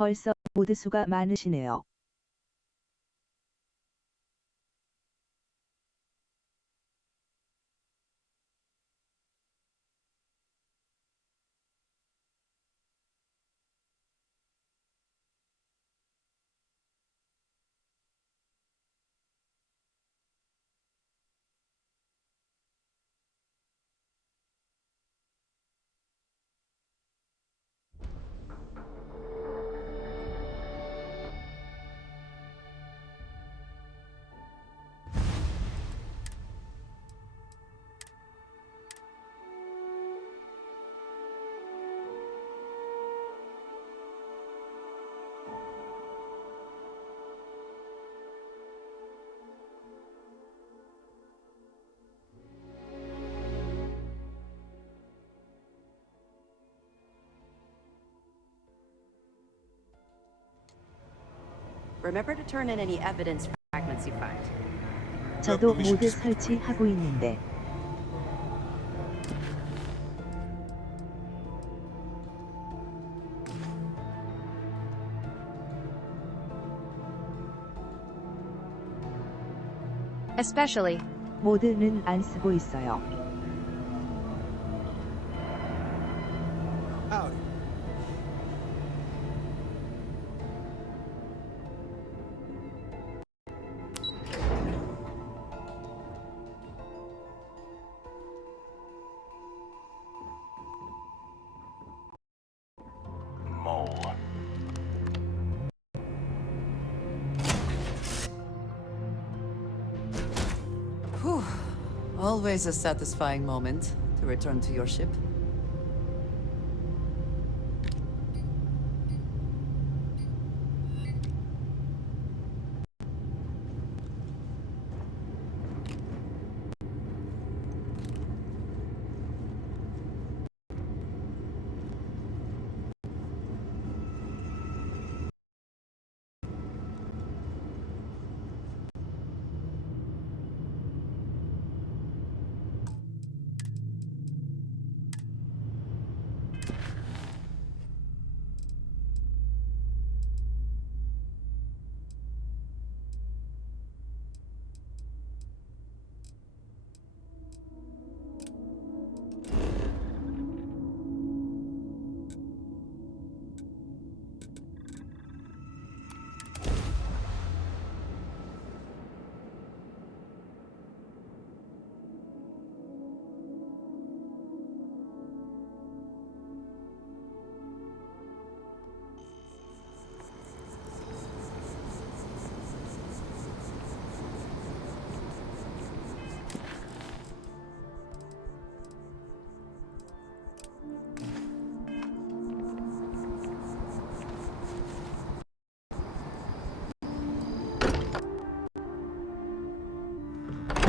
벌써 모드 수가 많으시네요. Remember to turn in any evidence fragments you find. 저도 모드 설치하고 있는데. Especially. 모드는 안 쓰고 있어요. Howdy. Mole. Whew. Always a satisfying moment to return to your ship.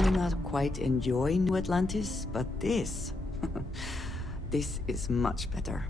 I'm not quite enjoying New Atlantis, but this... this is much better.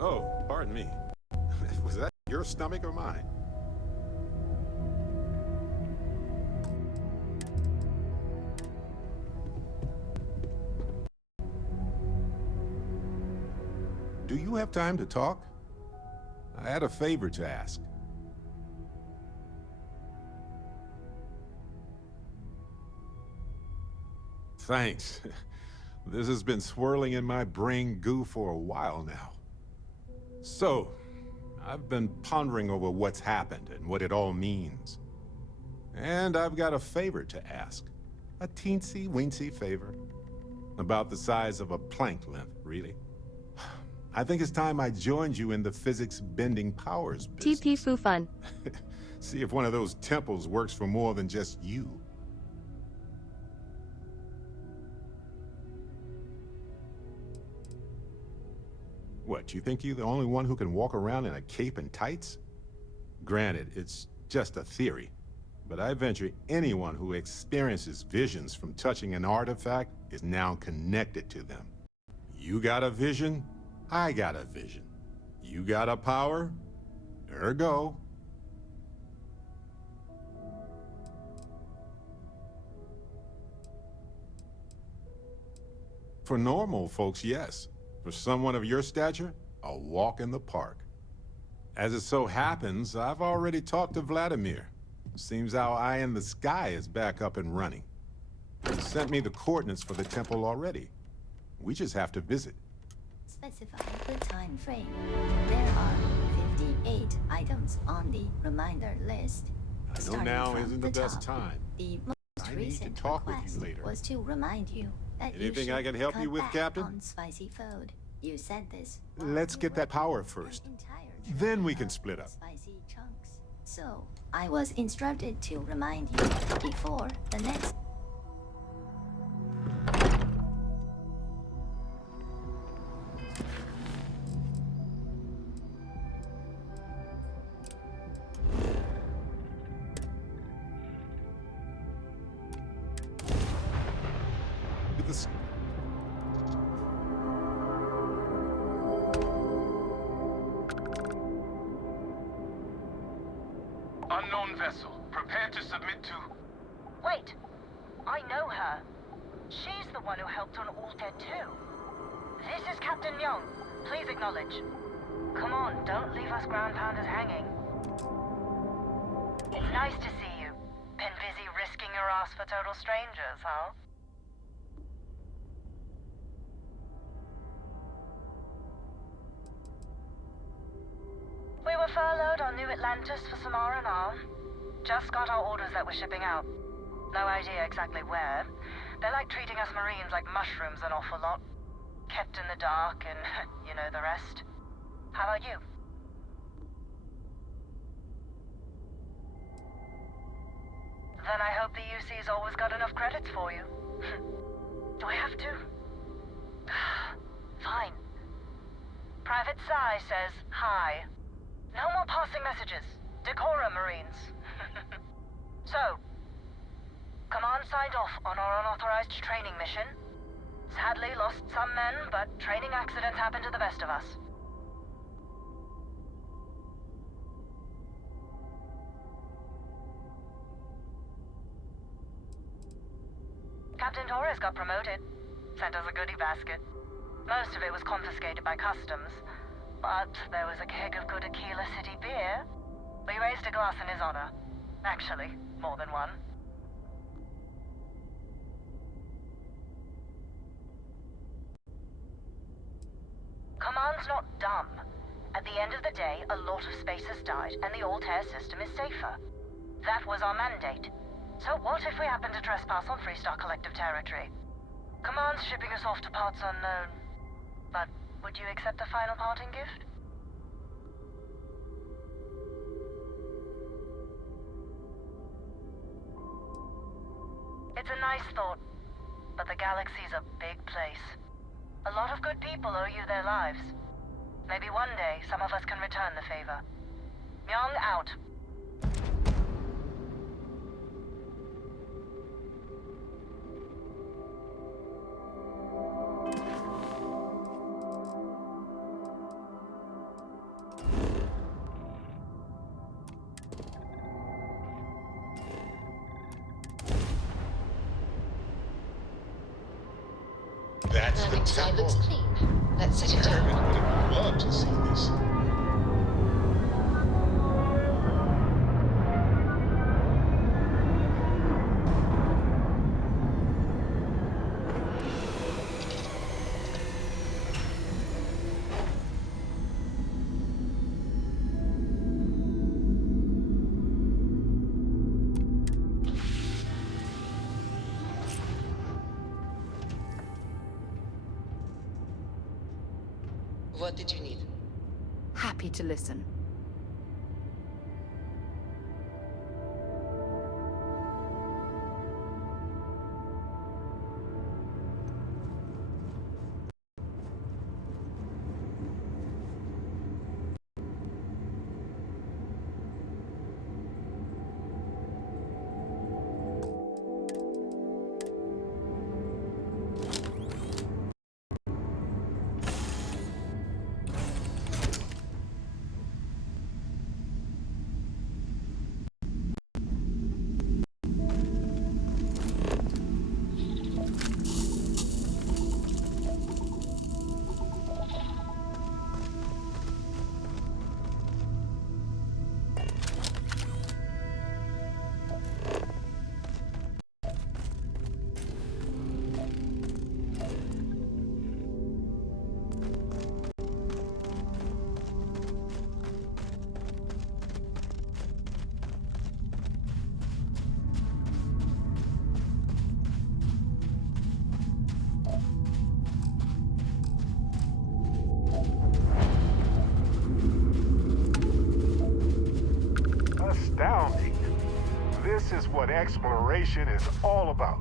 Oh, pardon me. Was that your stomach or mine? Do you have time to talk? I had a favor to ask. Thanks. This has been swirling in my brain goo for a while now. So, I've been pondering over what's happened and what it all means. And I've got a favor to ask. A teensy-weensy favor. About the size of a plank length, really. I think it's time I joined you in the physics-bending powers business. TP Fu Fun. See if one of those temples works for more than just you. What, you think you're the only one who can walk around in a cape and tights? Granted, it's just a theory, but I venture anyone who experiences visions from touching an artifact is now connected to them. You got a vision, I got a vision. You got a power, ergo. For normal folks, yes. For someone of your stature, a walk in the park. As it so happens, I've already talked to Vladimir. Seems our eye in the sky is back up and running. He sent me the coordinates for the temple already. We just have to visit. Specify the time frame. There are 58 items on the reminder list. I know Starting now from isn't the best top, time. The most I need to recent talk with you request later. was to remind you that Anything you I can help should you cut with, back Captain? on spicy food. You said this. while Let's you get were that power eating first. an entire Then we tray can of split up. Spicy chunks. So I was instructed to remind you before the next. With the Unknown vessel. Prepare to submit to... Wait! I know her. She's the one who helped on Altair 2. This is Captain Myong. Please acknowledge. Come on, don't leave us ground pounders hanging. It's nice to see you. Been busy risking your ass for total strangers, huh? We were furloughed on New Atlantis for some R&R. Just got our orders that we're shipping out. No idea exactly where. They're like treating us Marines like mushrooms an awful lot. Kept in the dark and you know the rest. How about you? Then I hope the UC's always got enough credits for you. Do I have to? Fine. Private Psy says hi. No more passing messages. Decorum, Marines. So, Command signed off on our unauthorized training mission. Sadly lost some men, but training accidents happen to the best of us. Captain Torres got promoted. Sent us a goodie basket. Most of it was confiscated by customs. But there was a keg of good Aquila City beer. We raised a glass in his honor. Actually, more than one. Command's not dumb. At the end of the day, a lot of space has died, and the Altair system is safer. That was our mandate. So what if we happen to trespass on Freestar Collective territory? Command's shipping us off to parts unknown. But would you accept the final parting gift? It's a nice thought, but the galaxy's a big place. A lot of good people owe you their lives. Maybe one day, some of us can return the favor. Myong out. That's the Landing side looks temple. clean. Let's set it down. Kermit would have loved to see this. What did you need? Happy to listen. Astounding. This is what exploration is all about.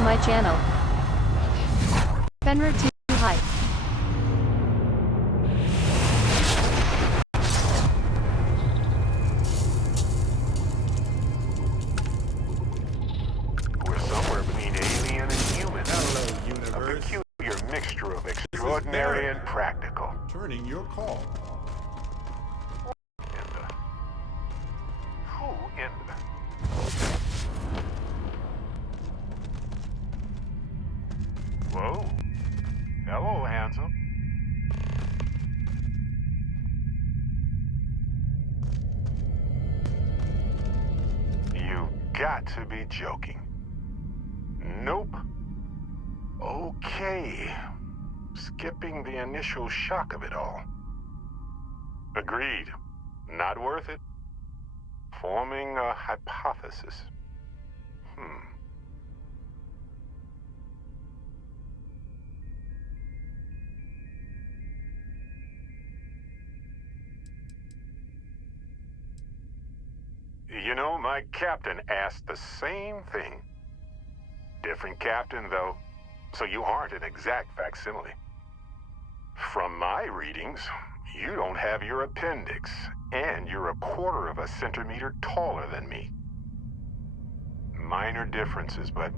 to my channel. Fenrir too high. We're somewhere between alien and human. Hello, A universe. peculiar mixture of extraordinary and practical. Turning your call. Who in the... Whoa. Hello, handsome. You got to be joking. Nope. Okay. Skipping the initial shock of it all. Agreed. Not worth it. Forming a hypothesis. You know, my captain asked the same thing. Different captain, though, so you aren't an exact facsimile. From my readings, you don't have your appendix, and you're a quarter of a centimeter taller than me. Minor differences, but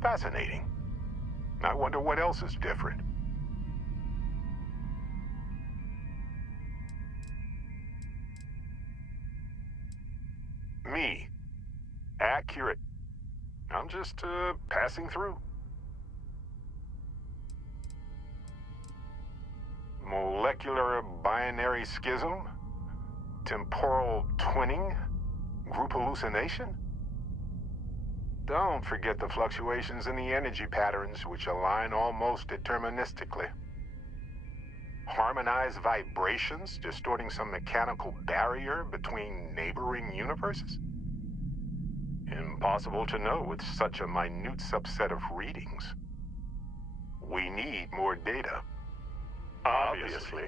fascinating. I wonder what else is different. Me. Accurate. I'm just, passing through. Molecular binary schism? Temporal twinning? Group hallucination? Don't forget the fluctuations in the energy patterns, which align almost deterministically. Harmonized vibrations distorting some mechanical barrier between neighboring universes? Impossible to know with such a minute subset of readings. We need more data. Obviously.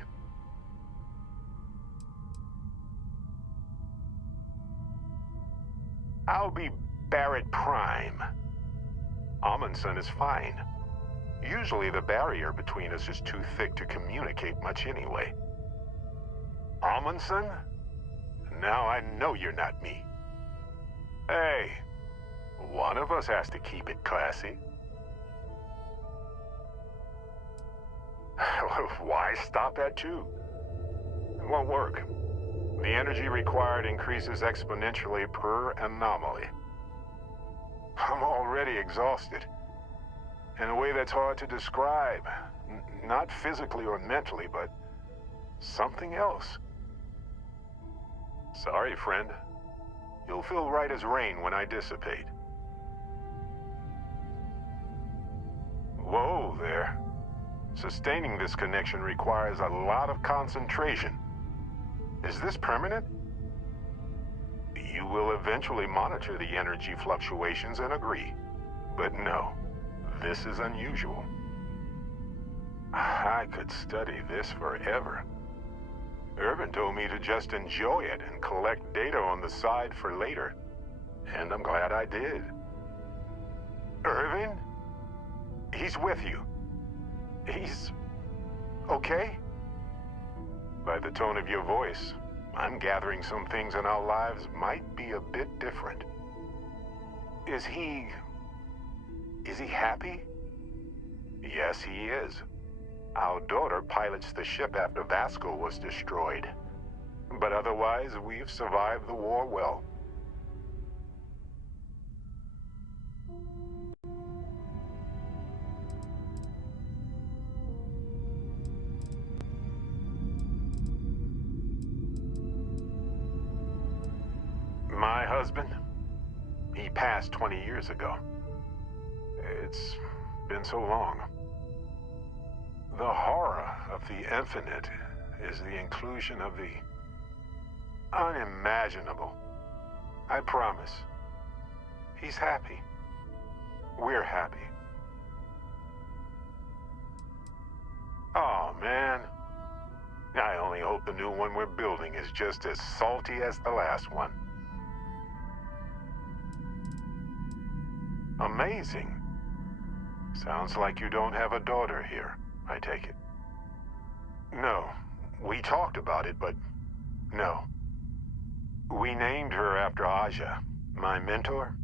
I'll be Barrett Prime. Amundsen is fine. Usually the barrier between us is too thick to communicate much anyway. Amundsen? Now I know you're not me. Hey, one of us has to keep it classy. Why stop at 2? It won't work. The energy required increases exponentially per anomaly. I'm already exhausted. In a way that's hard to describe. Not physically or mentally, but something else. Sorry, friend. You'll feel right as rain when I dissipate. Whoa there. Sustaining this connection requires a lot of concentration. Is this permanent? You will eventually monitor the energy fluctuations and agree. But no, this is unusual. I could study this forever. Irvin told me to just enjoy it and collect data on the side for later. And I'm glad I did. Irvin? He's with you. He's okay? By the tone of your voice, I'm gathering some things in our lives might be a bit different. Is he happy? Yes, he is. Our daughter pilots the ship after Vasco was destroyed. But otherwise, we've survived the war well. My husband, he passed 20 years ago. It's been so long. The horror of the infinite is the inclusion of the unimaginable. I promise. He's happy. We're happy. Oh, man. I only hope the new one we're building is just as salty as the last one. Amazing. Sounds like you don't have a daughter here, I take it. No, we talked about it, but no. We named her after Aja, my mentor.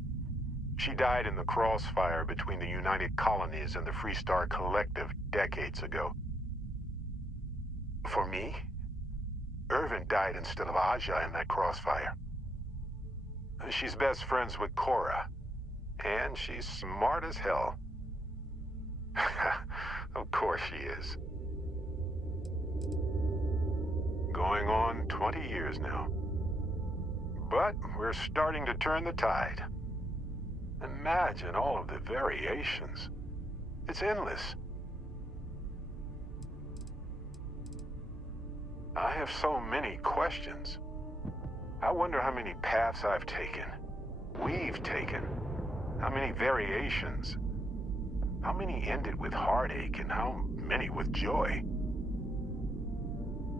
She died in the crossfire between the United Colonies and the Freestar Collective decades ago. For me, Irvin died instead of Aja in that crossfire. She's best friends with Cora, and she's smart as hell. Of course she is. Going on 20 years now. But we're starting to turn the tide. Imagine all of the variations. It's endless. I have so many questions. I wonder how many paths I've taken, we've taken, how many variations, how many ended with heartache and how many with joy.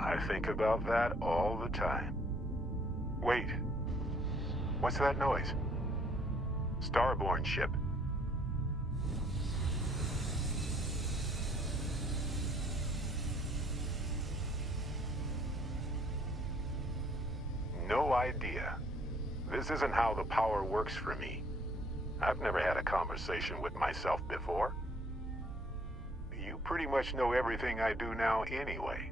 I think about that all the time. Wait, what's that noise? Starborn ship. No idea. This isn't how the power works for me. I've never had a conversation with myself before. You pretty much know everything I do now anyway.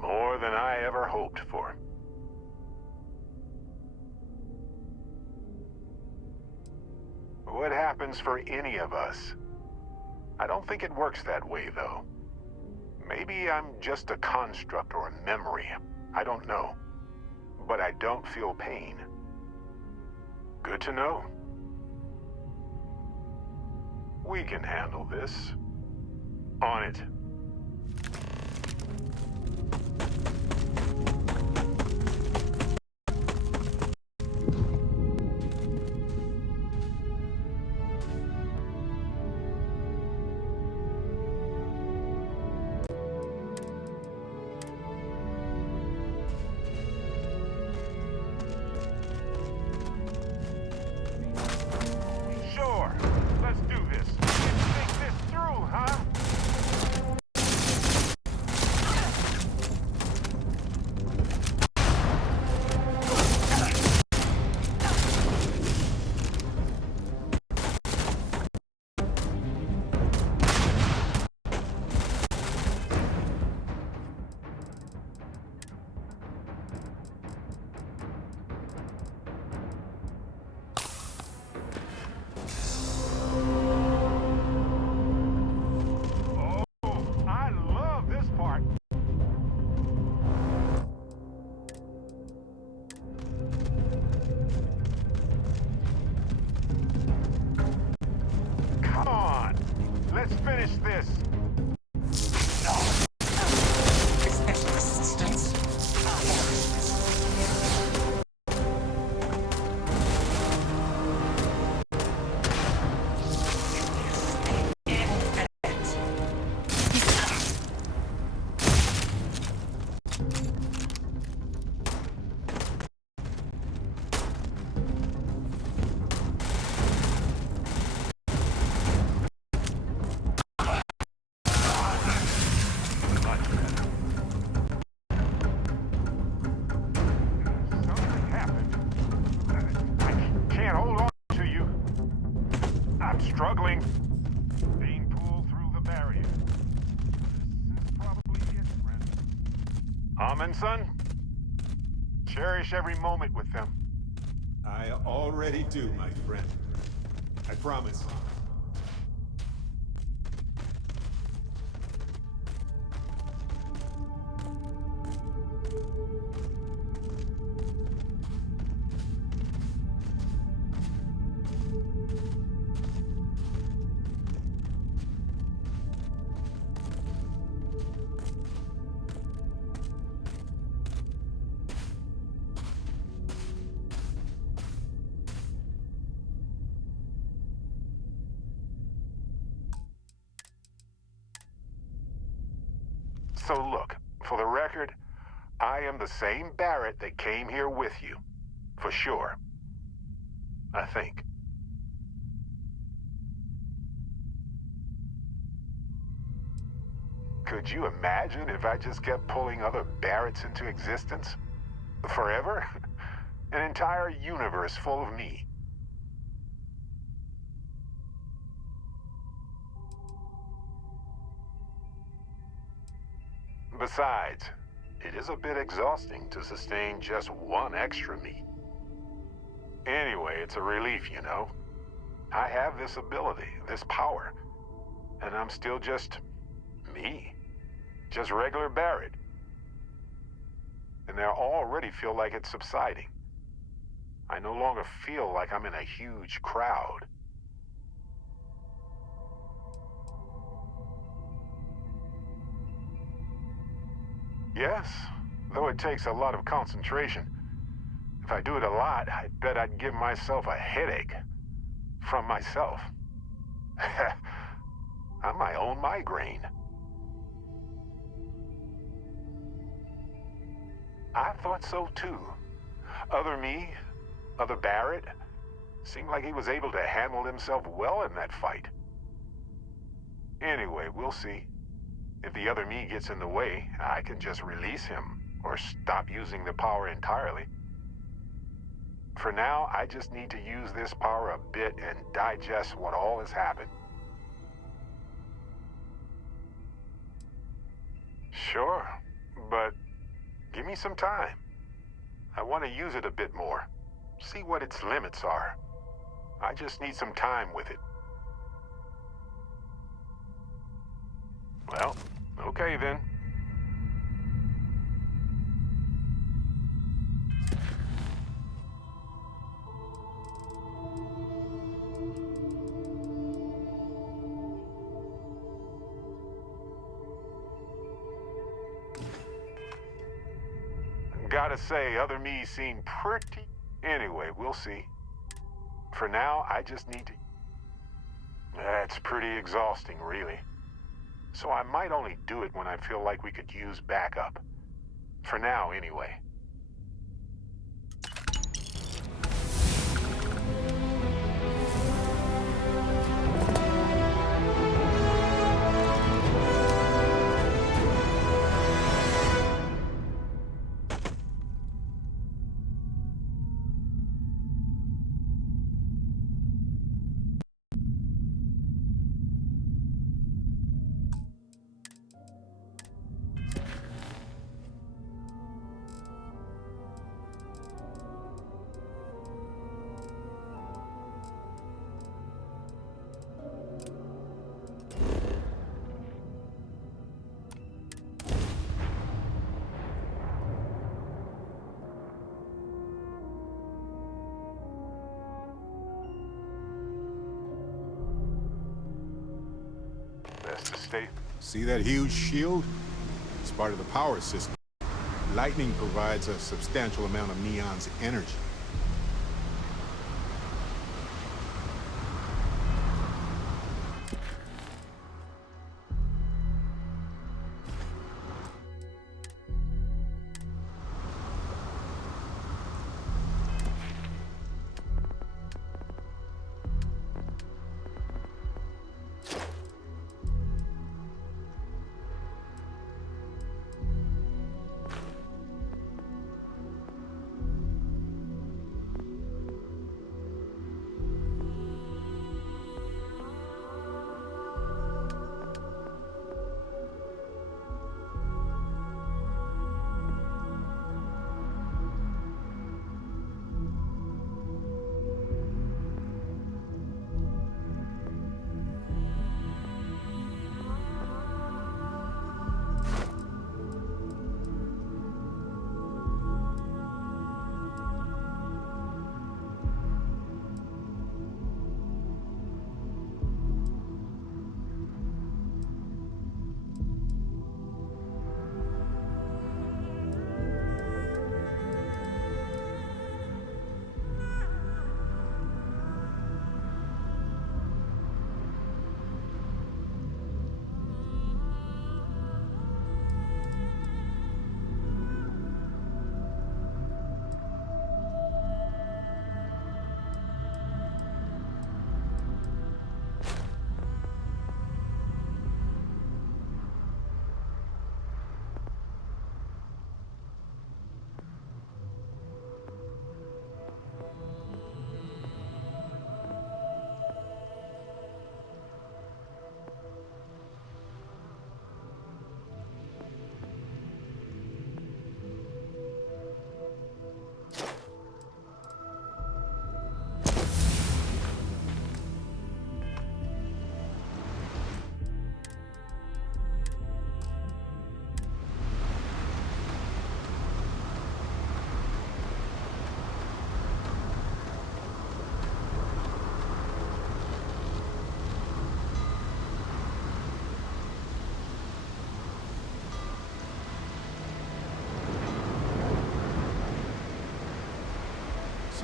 More than I ever hoped for. What happens for any of us? I don't think it works that way, though. Maybe I'm just a construct or a memory. I don't know. But I don't feel pain. Good to know. We can handle this. On it. Sure. Let's do this. Let's think this through, huh? I love this part. Come on. Let's finish this. Something happened. I can't hold on to you. I'm struggling. Being pulled through the barrier. This is probably it, friend. Amundsen? Cherish every moment with them. I already do, my friend. I promise. So look, for the record, I am the same Barrett that came here with you. For sure. I think. Could you imagine if I just kept pulling other Barretts into existence? Forever? An entire universe full of me. Besides, it is a bit exhausting to sustain just one extra me. Anyway, it's a relief, you know. I have this ability, this power, and I'm still just me. Just regular Barrett. And I already feel like it's subsiding. I no longer feel like I'm in a huge crowd. Yes, though it takes a lot of concentration. If I do it a lot, I bet I'd give myself a headache. From myself. I'm my own migraine. I thought so too. Other me, other Barrett, seemed like he was able to handle himself well in that fight. Anyway, we'll see. If the other me gets in the way, I can just release him, or stop using the power entirely. For now, I just need to use this power a bit and digest what all has happened. Sure, but give me some time. I want to use it a bit more. See what its limits are. I just need some time with it. Well, okay then. Gotta say, other me seem pretty... Anyway, we'll see. For now, I just need to... That's pretty exhausting, really. So I might only do it when I feel like we could use backup. For now, anyway. Best to stay. See that huge shield? It's part of the power system. Lightning provides a substantial amount of Neon's energy.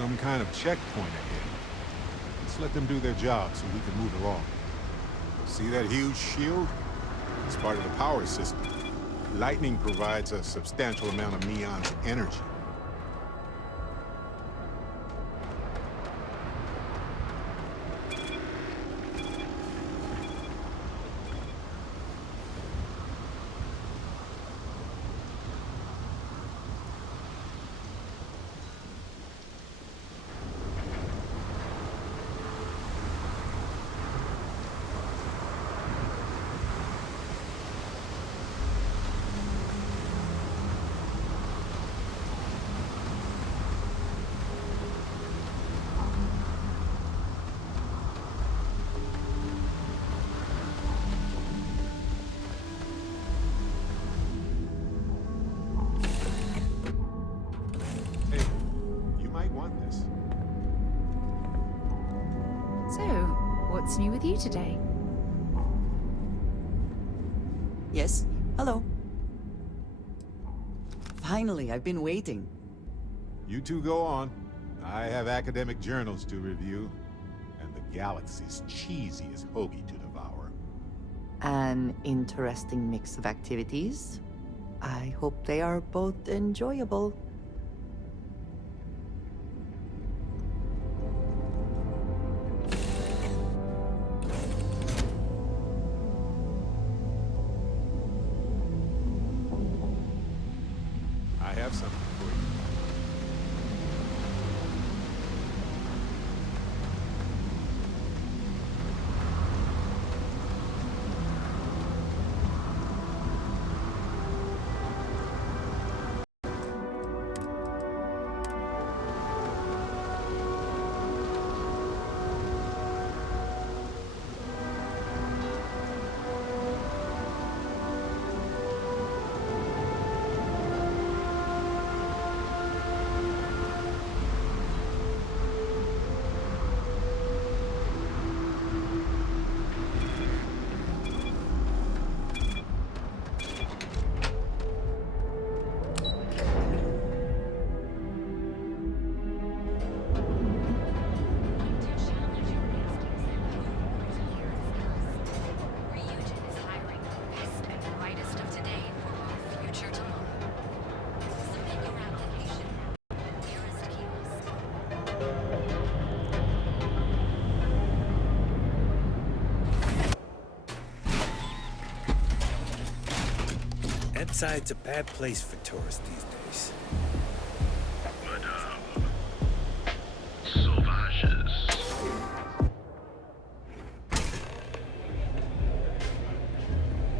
some kind of checkpoint ahead. Let's let them do their job so we can move along. See that huge shield? It's part of the power system. Lightning provides a substantial amount of Neon's energy. So, what's new with you today? Yes? Hello. Finally, I've been waiting. You two go on. I have academic journals to review, and the galaxy's cheesiest hoagie to devour. An interesting mix of activities. I hope they are both enjoyable. I have something for you. Ebbside's a bad place for tourists these days. Madame. Sauvages.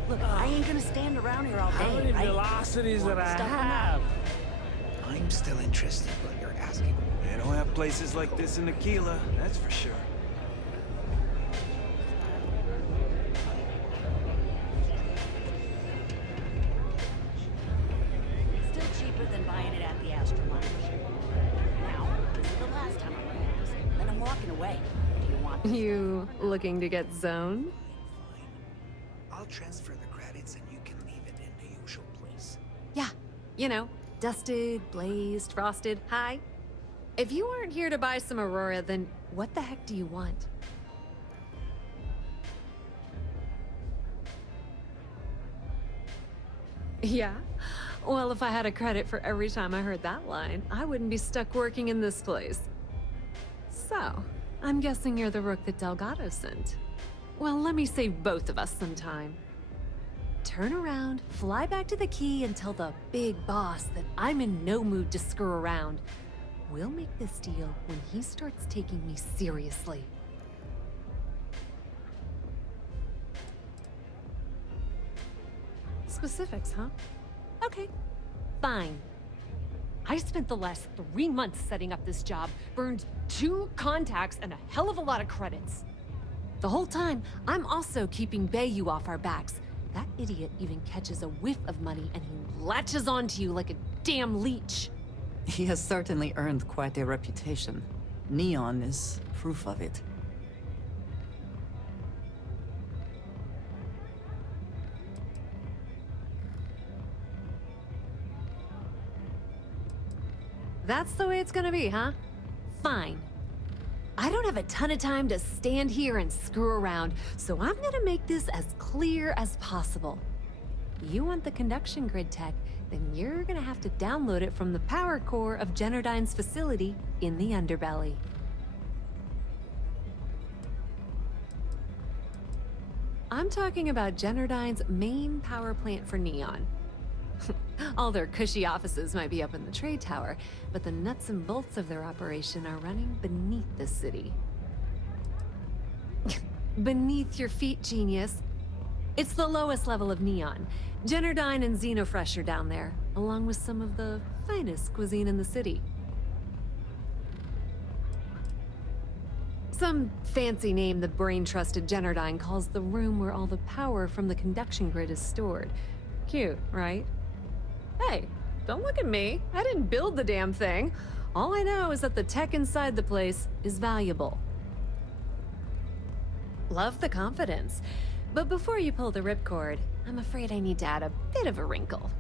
Look, I ain't gonna stand around here all day. How many velocities that I have? I'm still interested in what you're asking. They don't have places like this in Aquila, that's for sure. Still cheaper than buying it at the Astroline. Now, this is the last time I'm gonna ask. Then I'm walking away. Do you want this? You looking to get zoned? I'll transfer the credits and you can leave it in the usual place. Yeah, you know, dusted, blazed, frosted, high. If you aren't here to buy some Aurora, then what the heck do you want? Yeah? Well, if I had a credit for every time I heard that line, I wouldn't be stuck working in this place. So, I'm guessing you're the rook that Delgado sent. Well, let me save both of us some time. Turn around, fly back to the key, and tell the big boss that I'm in no mood to screw around. We'll make this deal when he starts taking me seriously. Specifics, huh? Okay, fine. I spent the last 3 months setting up this job, burned 2 contacts and a hell of a lot of credits. The whole time, I'm also keeping Bayou off our backs. That idiot even catches a whiff of money and he latches onto you like a damn leech. He has certainly earned quite a reputation. Neon is proof of it. That's the way it's gonna be, huh? Fine. I don't have a ton of time to stand here and screw around, so I'm gonna make this as clear as possible. You want the conduction grid tech, then you're gonna have to download it from the power core of Generdyne's facility in the underbelly. I'm talking about Generdyne's main power plant for Neon. All their cushy offices might be up in the trade tower, but the nuts and bolts of their operation are running beneath the city. Beneath your feet, genius. It's the lowest level of Neon. Generdyne and Xenofresh are down there, along with some of the finest cuisine in the city. Some fancy name the brain-trusted Generdyne calls the room where all the power from the conduction grid is stored. Cute, right? Hey, don't look at me. I didn't build the damn thing. All I know is that the tech inside the place is valuable. Love the confidence. But before you pull the ripcord, I'm afraid I need to add a bit of a wrinkle.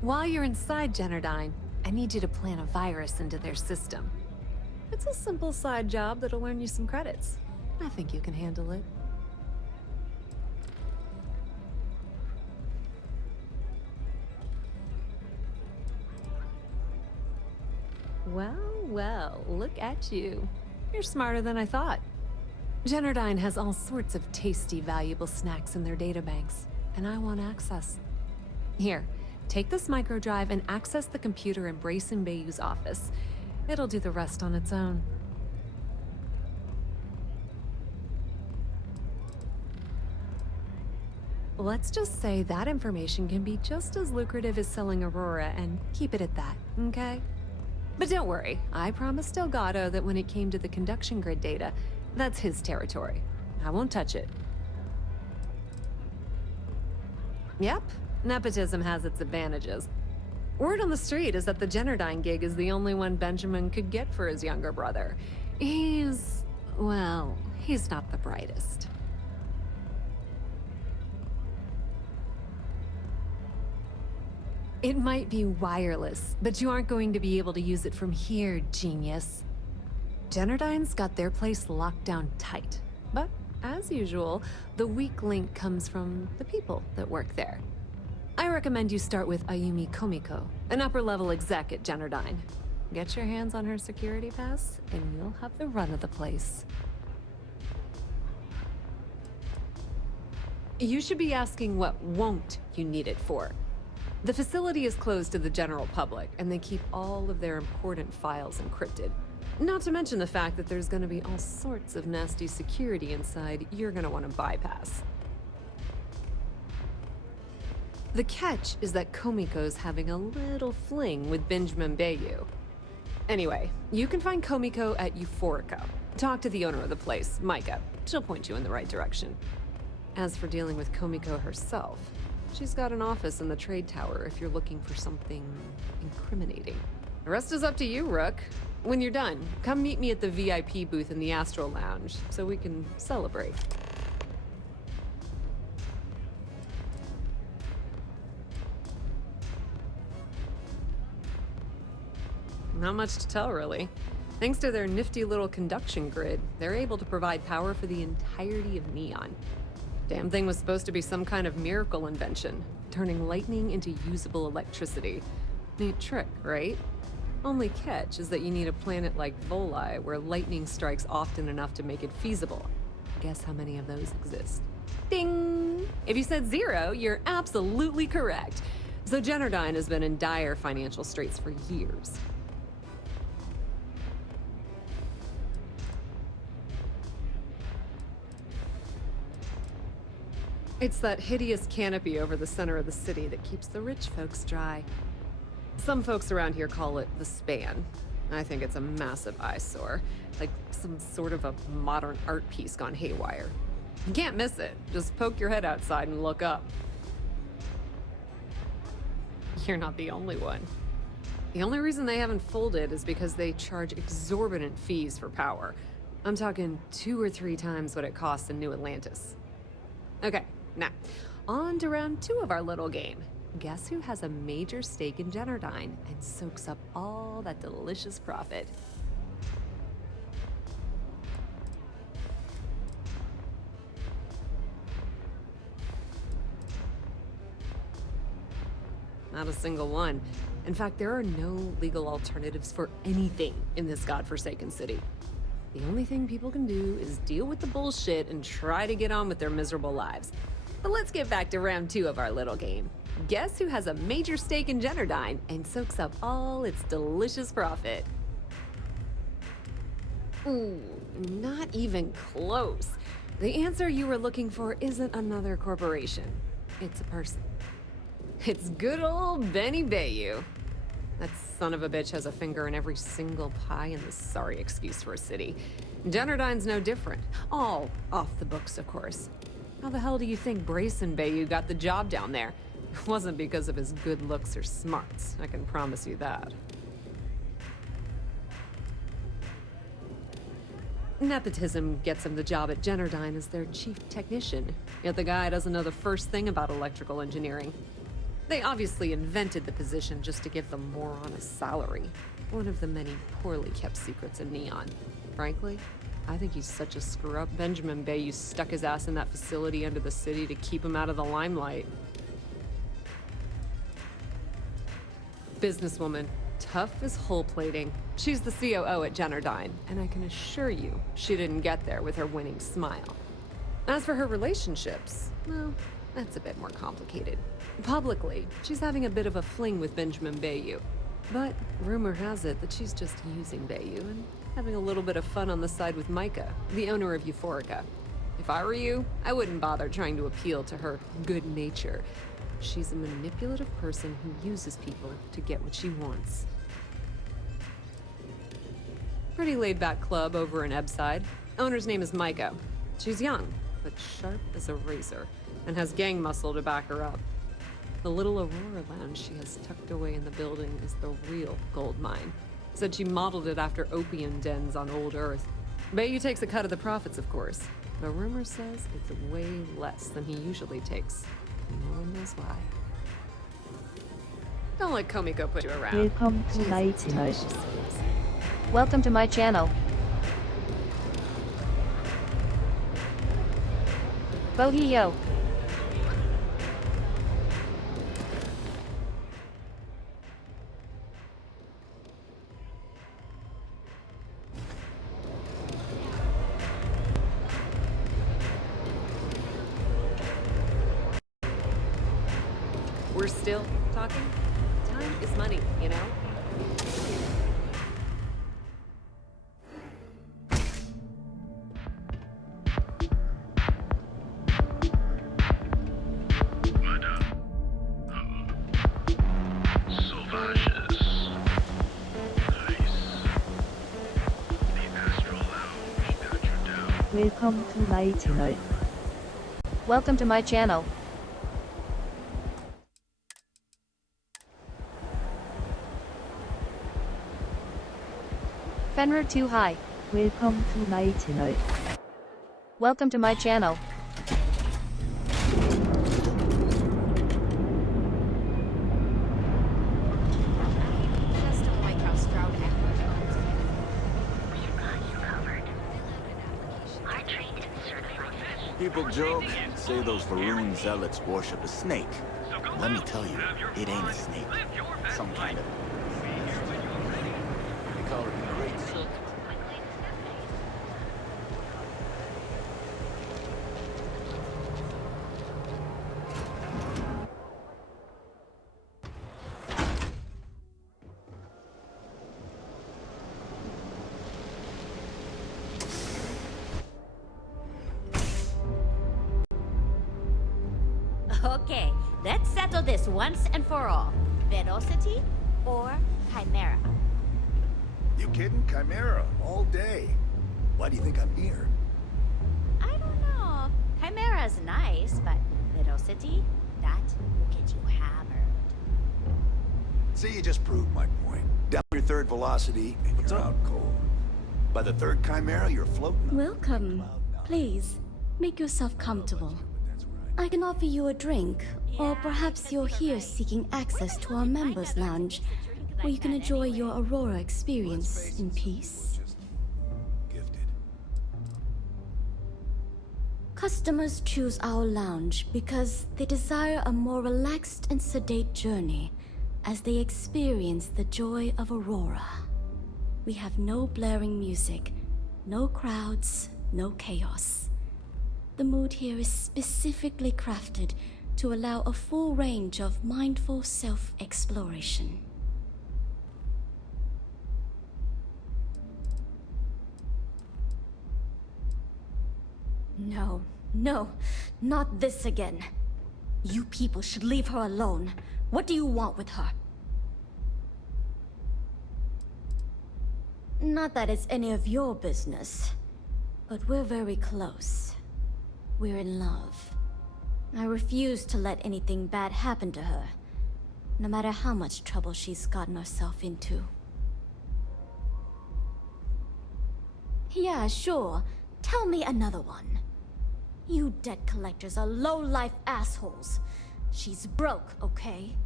While you're inside Generdyne, I need you to plant a virus into their system. It's a simple side job that'll earn you some credits. I think you can handle it. Well, look at you. You're smarter than I thought. Generdyne has all sorts of tasty, valuable snacks in their databanks, and I want access. Here, take this microdrive and access the computer in Brayson Bayou's office. It'll do the rest on its own. Let's just say that information can be just as lucrative as selling Aurora, and keep it at that, okay? But don't worry, I promised Delgado that when it came to the conduction grid data, that's his territory. I won't touch it. Yep, nepotism has its advantages. Word on the street is that the Generdyne gig is the only one Benjamin could get for his younger brother. He's not the brightest. It might be wireless, but you aren't going to be able to use it from here, genius. Generdyne's got their place locked down tight. But, as usual, the weak link comes from the people that work there. I recommend you start with Ayumi Komiko, an upper-level exec at Generdyne. Get your hands on her security pass, and you'll have the run of the place. You should be asking what won't you need it for. The facility is closed to the general public, and they keep all of their important files encrypted. Not to mention the fact that there's going to be all sorts of nasty security inside you're going to want to bypass. The catch is that Komiko's having a little fling with Benjamin Bayou. Anyway, you can find Komiko at Euphorica. Talk to the owner of the place, Micah. She'll point you in the right direction. As for dealing with Komiko herself, she's got an office in the trade tower if you're looking for something incriminating. The rest is up to you, Rook. When you're done, come meet me at the VIP booth in the Astro Lounge so we can celebrate. Not much to tell, really. Thanks to their nifty little conduction grid, they're able to provide power for the entirety of Neon. Damn thing was supposed to be some kind of miracle invention, turning lightning into usable electricity. Neat trick, right? Only catch is that you need a planet like Voli, where lightning strikes often enough to make it feasible. Guess how many of those exist? Ding! If you said 0, you're absolutely correct. So Generdyne has been in dire financial straits for years. It's that hideous canopy over the center of the city that keeps the rich folks dry. Some folks around here call it the span. I think it's a massive eyesore, like some sort of a modern art piece gone haywire. You can't miss it. Just poke your head outside and look up. You're not the only one. The only reason they haven't folded is because they charge exorbitant fees for power. I'm talking 2 or 3 times what it costs in New Atlantis. Okay, now, on to round 2 of our little game. Guess who has a major stake in Generdyne and soaks up all that delicious profit? not a single one. In fact, there are no legal alternatives for anything in this godforsaken city. The only thing people can do is deal with the bullshit and try to get on with their miserable lives. But let's get back to round 2 of our little game. Guess who has a major stake in Generdyne and soaks up all its delicious profit? Ooh, not even close. The answer you were looking for isn't another corporation. It's a person. It's good old Benny Bayou. That son of a bitch has a finger in every single pie in the sorry excuse for a city. Generdyne's no different. All off the books, of course. How the hell do you think Brayson Bayou got the job down there? It wasn't because of his good looks or smarts, I can promise you that. Nepotism gets him the job at Generdyne as their chief technician, yet the guy doesn't know the first thing about electrical engineering. They obviously invented the position just to give the moron a salary. One of the many poorly kept secrets in Neon. Frankly, I think he's such a screw-up Benjamin Bayou stuck his ass in that facility under the city to keep him out of the limelight. Businesswoman, tough as hull plating. She's the COO at Generdyne, and I can assure you she didn't get there with her winning smile. As for her relationships, well, that's a bit more complicated. Publicly, she's having a bit of a fling with Benjamin Bayou. But rumor has it that she's just using Bayou and having a little bit of fun on the side with Micah, the owner of Euphorica. If I were you, I wouldn't bother trying to appeal to her good nature. She's a manipulative person who uses people to get what she wants. Pretty laid-back club over in Ebbside. Owner's name is Micah. She's young, but sharp as a razor, and has gang muscle to back her up. The little Aurora lounge she has tucked away in the building is the real gold mine. Said she modeled it after opium dens on old Earth. Bayou takes a cut of the profits, of course. The rumor says it's way less than he usually takes. No one knows why. Don't let Komiko put you around. Welcome to my channel. Welcome to my channel. Bohiyo. We're still talking? Time is money, you know? Welcome to my channel. Welcome to my channel. Fenrir too high. Welcome to my channel. Welcome to my channel. People joke, say those Varun zealots worship a snake. Let me tell you, it ain't a snake. Some kind of... They call it the Great Silk. Okay, let's settle this once and for all. Velocity or Chimera? You kidding? Chimera, all day. Why do you think I'm here? I don't know. Chimera's nice, but Velocity? That will get you hammered. See, you just proved my point. Down your third velocity, and you're out cold. By the third Chimera, you're floating. Welcome. Please, make yourself comfortable. I can offer you a drink, or perhaps you're here seeking access to our members' lounge, where you can enjoy your Aurora experience in peace. Customers choose our lounge because they desire a more relaxed and sedate journey, as they experience the joy of Aurora. We have no blaring music, no crowds, no chaos. The mood here is specifically crafted to allow a full range of mindful self-exploration. No, no, not this again. You people should leave her alone. What do you want with her? Not that it's any of your business, but we're very close. We're in love. I refuse to let anything bad happen to her, no matter how much trouble she's gotten herself into. Yeah, sure. Tell me another one. You debt collectors are low-life assholes. She's broke, okay?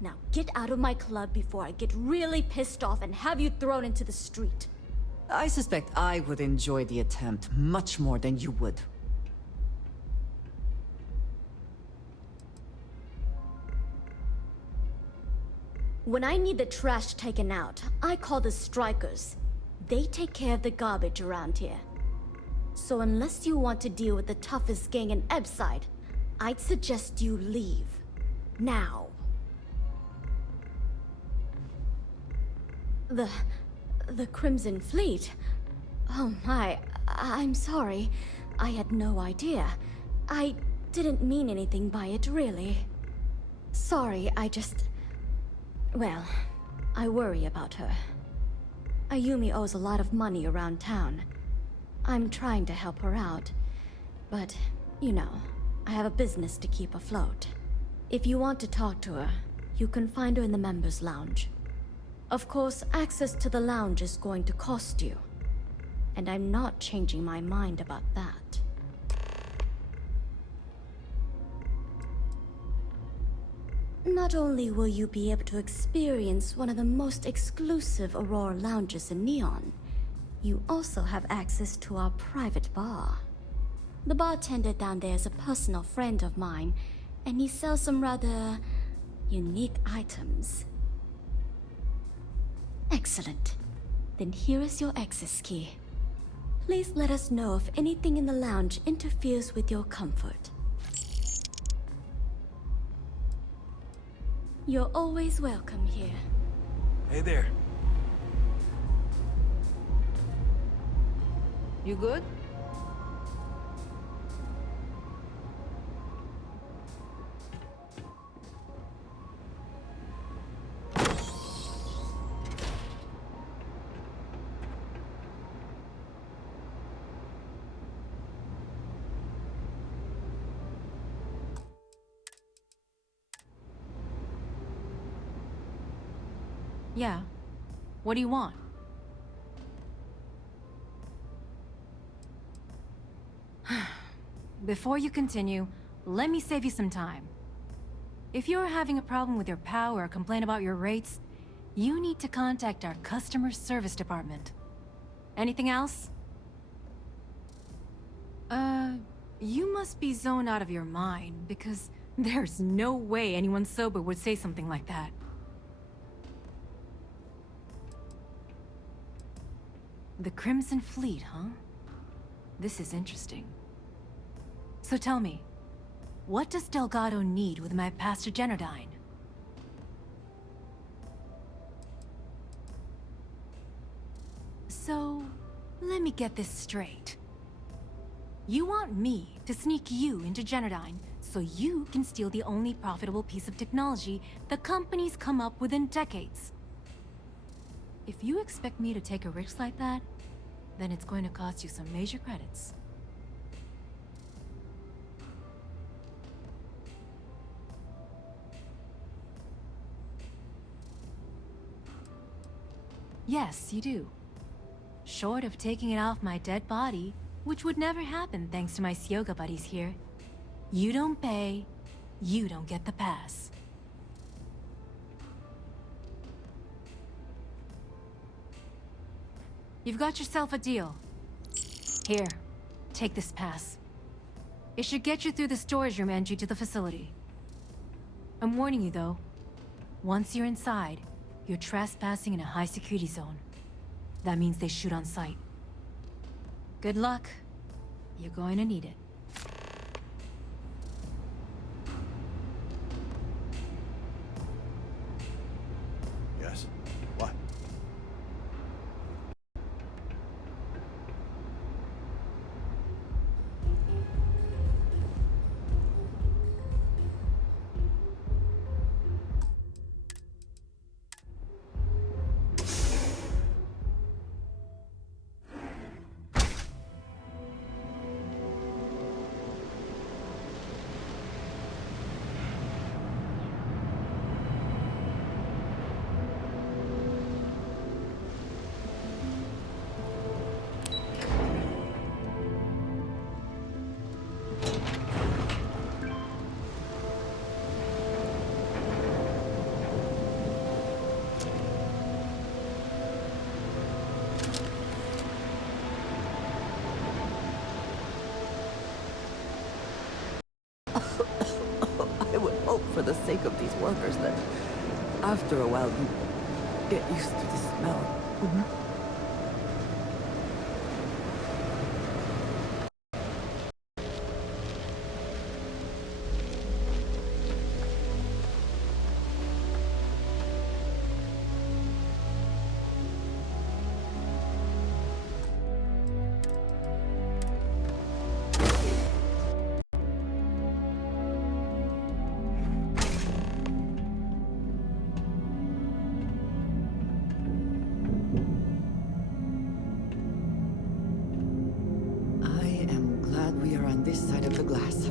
Now get out of my club before I get really pissed off and have you thrown into the street. I suspect I would enjoy the attempt much more than you would. When I need the trash taken out, I call the strikers. They take care of the garbage around here. So unless you want to deal with the toughest gang in Ebside, I'd suggest you leave. Now. The Crimson Fleet? Oh my, I'm sorry. I had no idea. I didn't mean anything by it, really. Sorry, well, I worry about her. Ayumi owes a lot of money around town. I'm trying to help her out, but, you know, I have a business to keep afloat. If you want to talk to her, you can find her in the members' lounge. Of course, access to the lounge is going to cost you, and I'm not changing my mind about that. Not only will you be able to experience one of the most exclusive Aurora lounges in Neon, you also have access to our private bar. The bartender down there is a personal friend of mine, and he sells some rather unique items. Excellent. Then here is your access key. Please let us know if anything in the lounge interferes with your comfort. You're always welcome here. Hey there. You good? Yeah. What do you want? Before you continue, let me save you some time. If you're having a problem with your power or complain about your rates, you need to contact our customer service department. Anything else? You must be zoned out of your mind, because there's no way anyone sober would say something like that. The Crimson Fleet, huh? This is interesting. So tell me, what does Delgado need with my Pastor Genodyne? So, let me get this straight. You want me to sneak you into Genodyne so you can steal the only profitable piece of technology the company's come up with in decades. If you expect me to take a risk like that, then it's going to cost you some major credits. Yes, you do. Short of taking it off my dead body, which would never happen thanks to my Syoga buddies here. You don't pay, you don't get the pass. You've got yourself a deal. Here, take this pass. It should get you through the storage room entry to the facility. I'm warning you though, Once you're inside, you're trespassing in a high-security zone. That means they shoot on sight. Good luck. You're going to need it. Yes. What? I would hope for the sake of these workers that after a while you get used to the smell. We are on this side of the glass,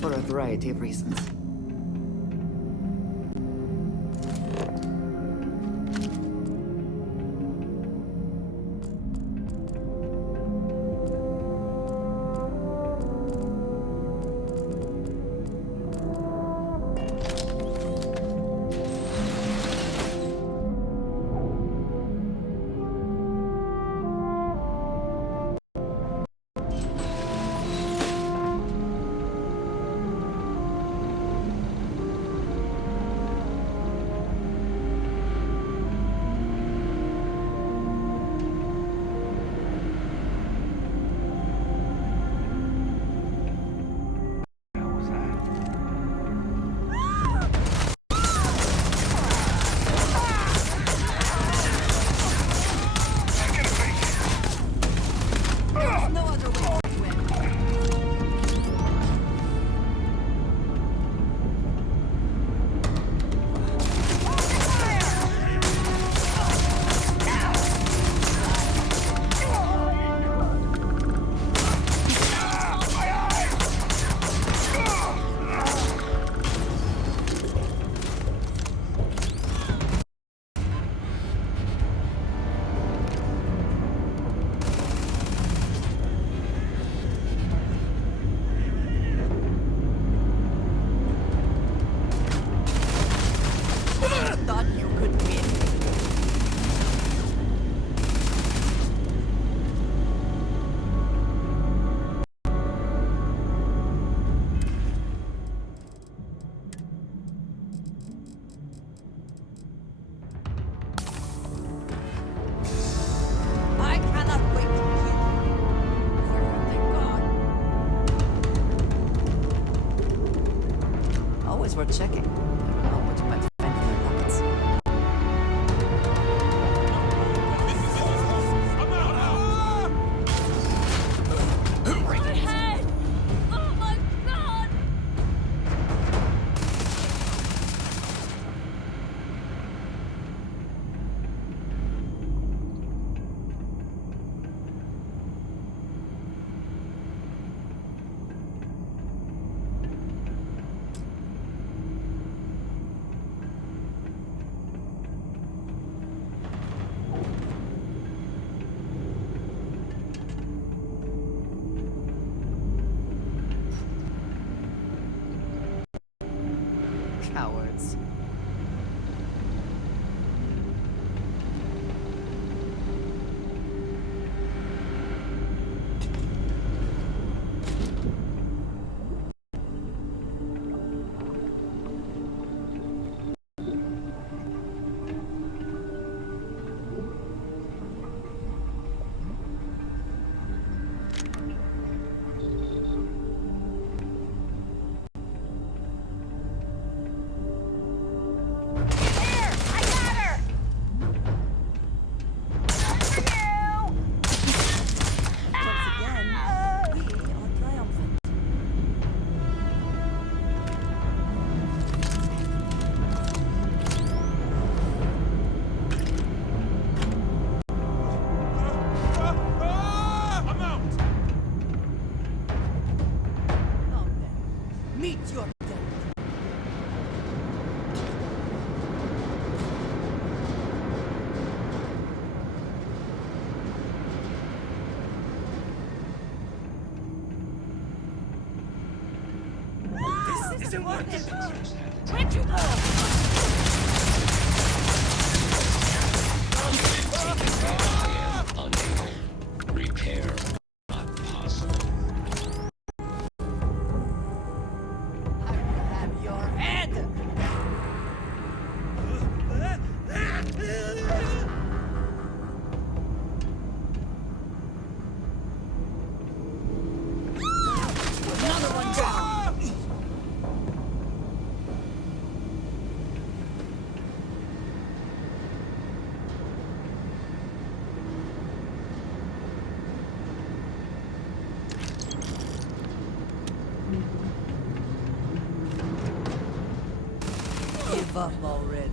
for a variety of reasons. Worth checking. I don't know what you might find in their pockets. My head! Oh my god! Cowards. Where'd you go? Repair not possible. I will have your head! Another one down! Give up already.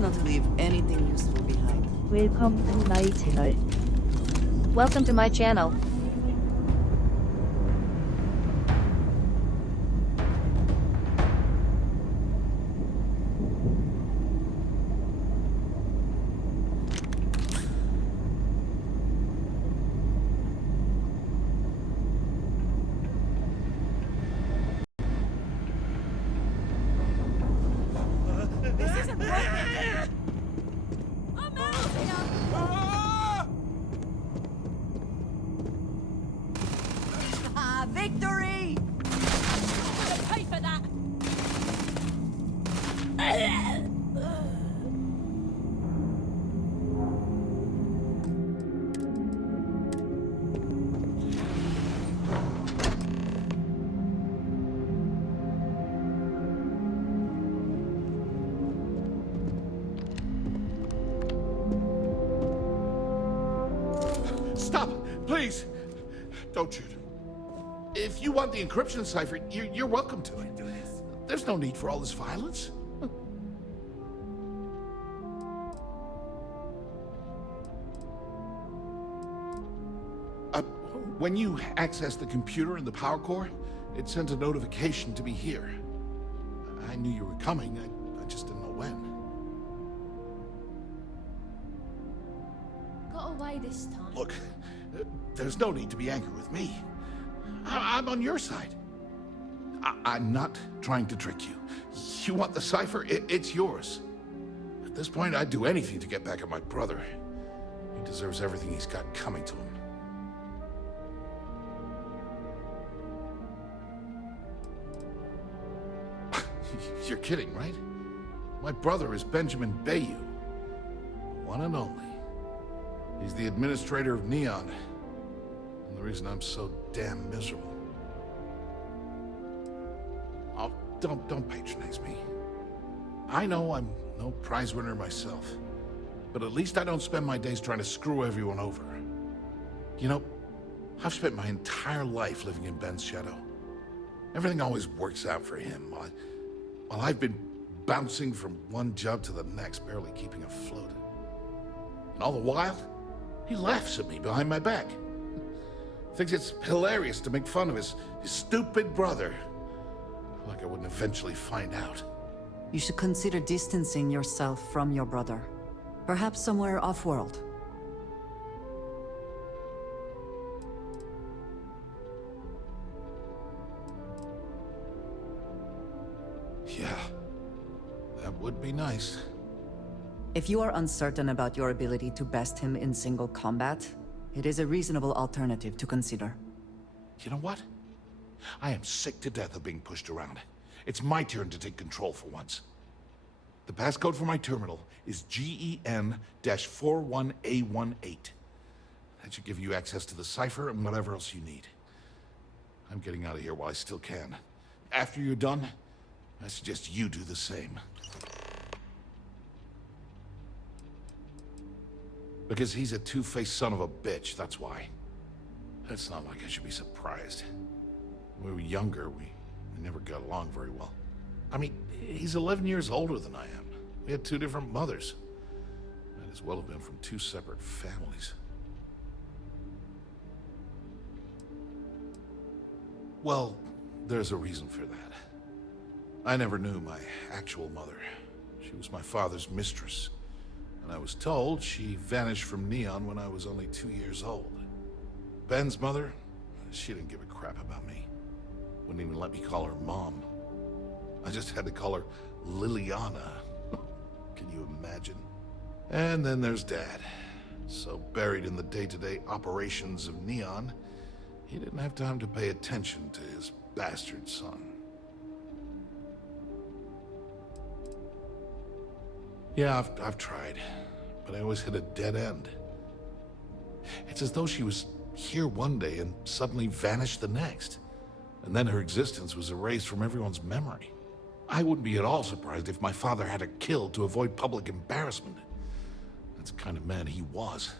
Best not to leave anything useful behind. Welcome to my channel. Welcome to my channel. This isn't working! I'm out here! Ah, victory! I'm gonna pay for that! Stop! Please! Don't shoot. If you want the encryption cipher, you're welcome to it. There's no need for all this violence. When you access the computer in the power core, it sent a notification to be here. I knew you were coming, I just didn't know when. Got away this time. Look, there's no need to be angry with me. I'm on your side. I'm not trying to trick you. You want the cipher? It's yours. At this point, I'd do anything to get back at my brother. He deserves everything he's got coming to him. You're kidding, right? My brother is Benjamin Bayou. One and only. He's the administrator of Neon. And the reason I'm so damn miserable. Oh, don't patronize me. I know I'm no prize winner myself. But at least I don't spend my days trying to screw everyone over. You know, I've spent my entire life living in Ben's shadow. Everything always works out for him, while I've been bouncing from one job to the next, barely keeping afloat. And all the while, he laughs at me behind my back. Thinks it's hilarious to make fun of his stupid brother. Like I wouldn't eventually find out. You should consider distancing yourself from your brother. Perhaps somewhere off-world. Yeah, that would be nice. If you are uncertain about your ability to best him in single combat, it is a reasonable alternative to consider. You know what? I am sick to death of being pushed around. It's my turn to take control for once. The passcode for my terminal is GEN-41A18. That should give you access to the cipher and whatever else you need. I'm getting out of here while I still can. After you're done, I suggest you do the same. Because he's a two-faced son of a bitch, that's why. It's not like I should be surprised. When we were younger, we never got along very well. I mean, he's 11 years older than I am. We had two different mothers. Might as well have been from two separate families. Well, there's a reason for that. I never knew my actual mother. She was my father's mistress. And I was told she vanished from Neon when I was only 2 years old. Ben's mother, she didn't give a crap about me. Wouldn't even let me call her Mom. I just had to call her Liliana. Can you imagine? And then there's Dad. So buried in the day-to-day operations of Neon, he didn't have time to pay attention to his bastard son. Yeah, I've tried, but I always hit a dead end. It's as though she was here one day and suddenly vanished the next. And then her existence was erased from everyone's memory. I wouldn't be at all surprised if my father had her killed to avoid public embarrassment. That's the kind of man he was.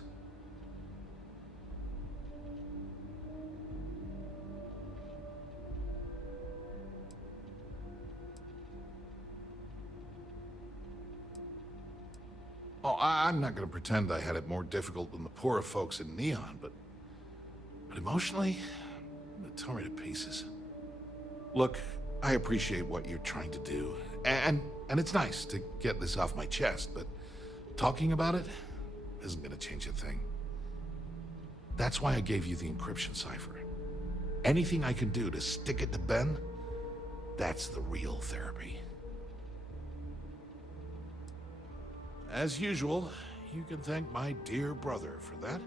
Oh, I'm not gonna pretend I had it more difficult than the poorer folks in Neon, but emotionally, it tore me to pieces. Look, I appreciate what you're trying to do, and it's nice to get this off my chest, but talking about it isn't gonna change a thing. That's why I gave you the encryption cipher. Anything I can do to stick it to Ben, that's the real therapy. As usual, you can thank my dear brother for that.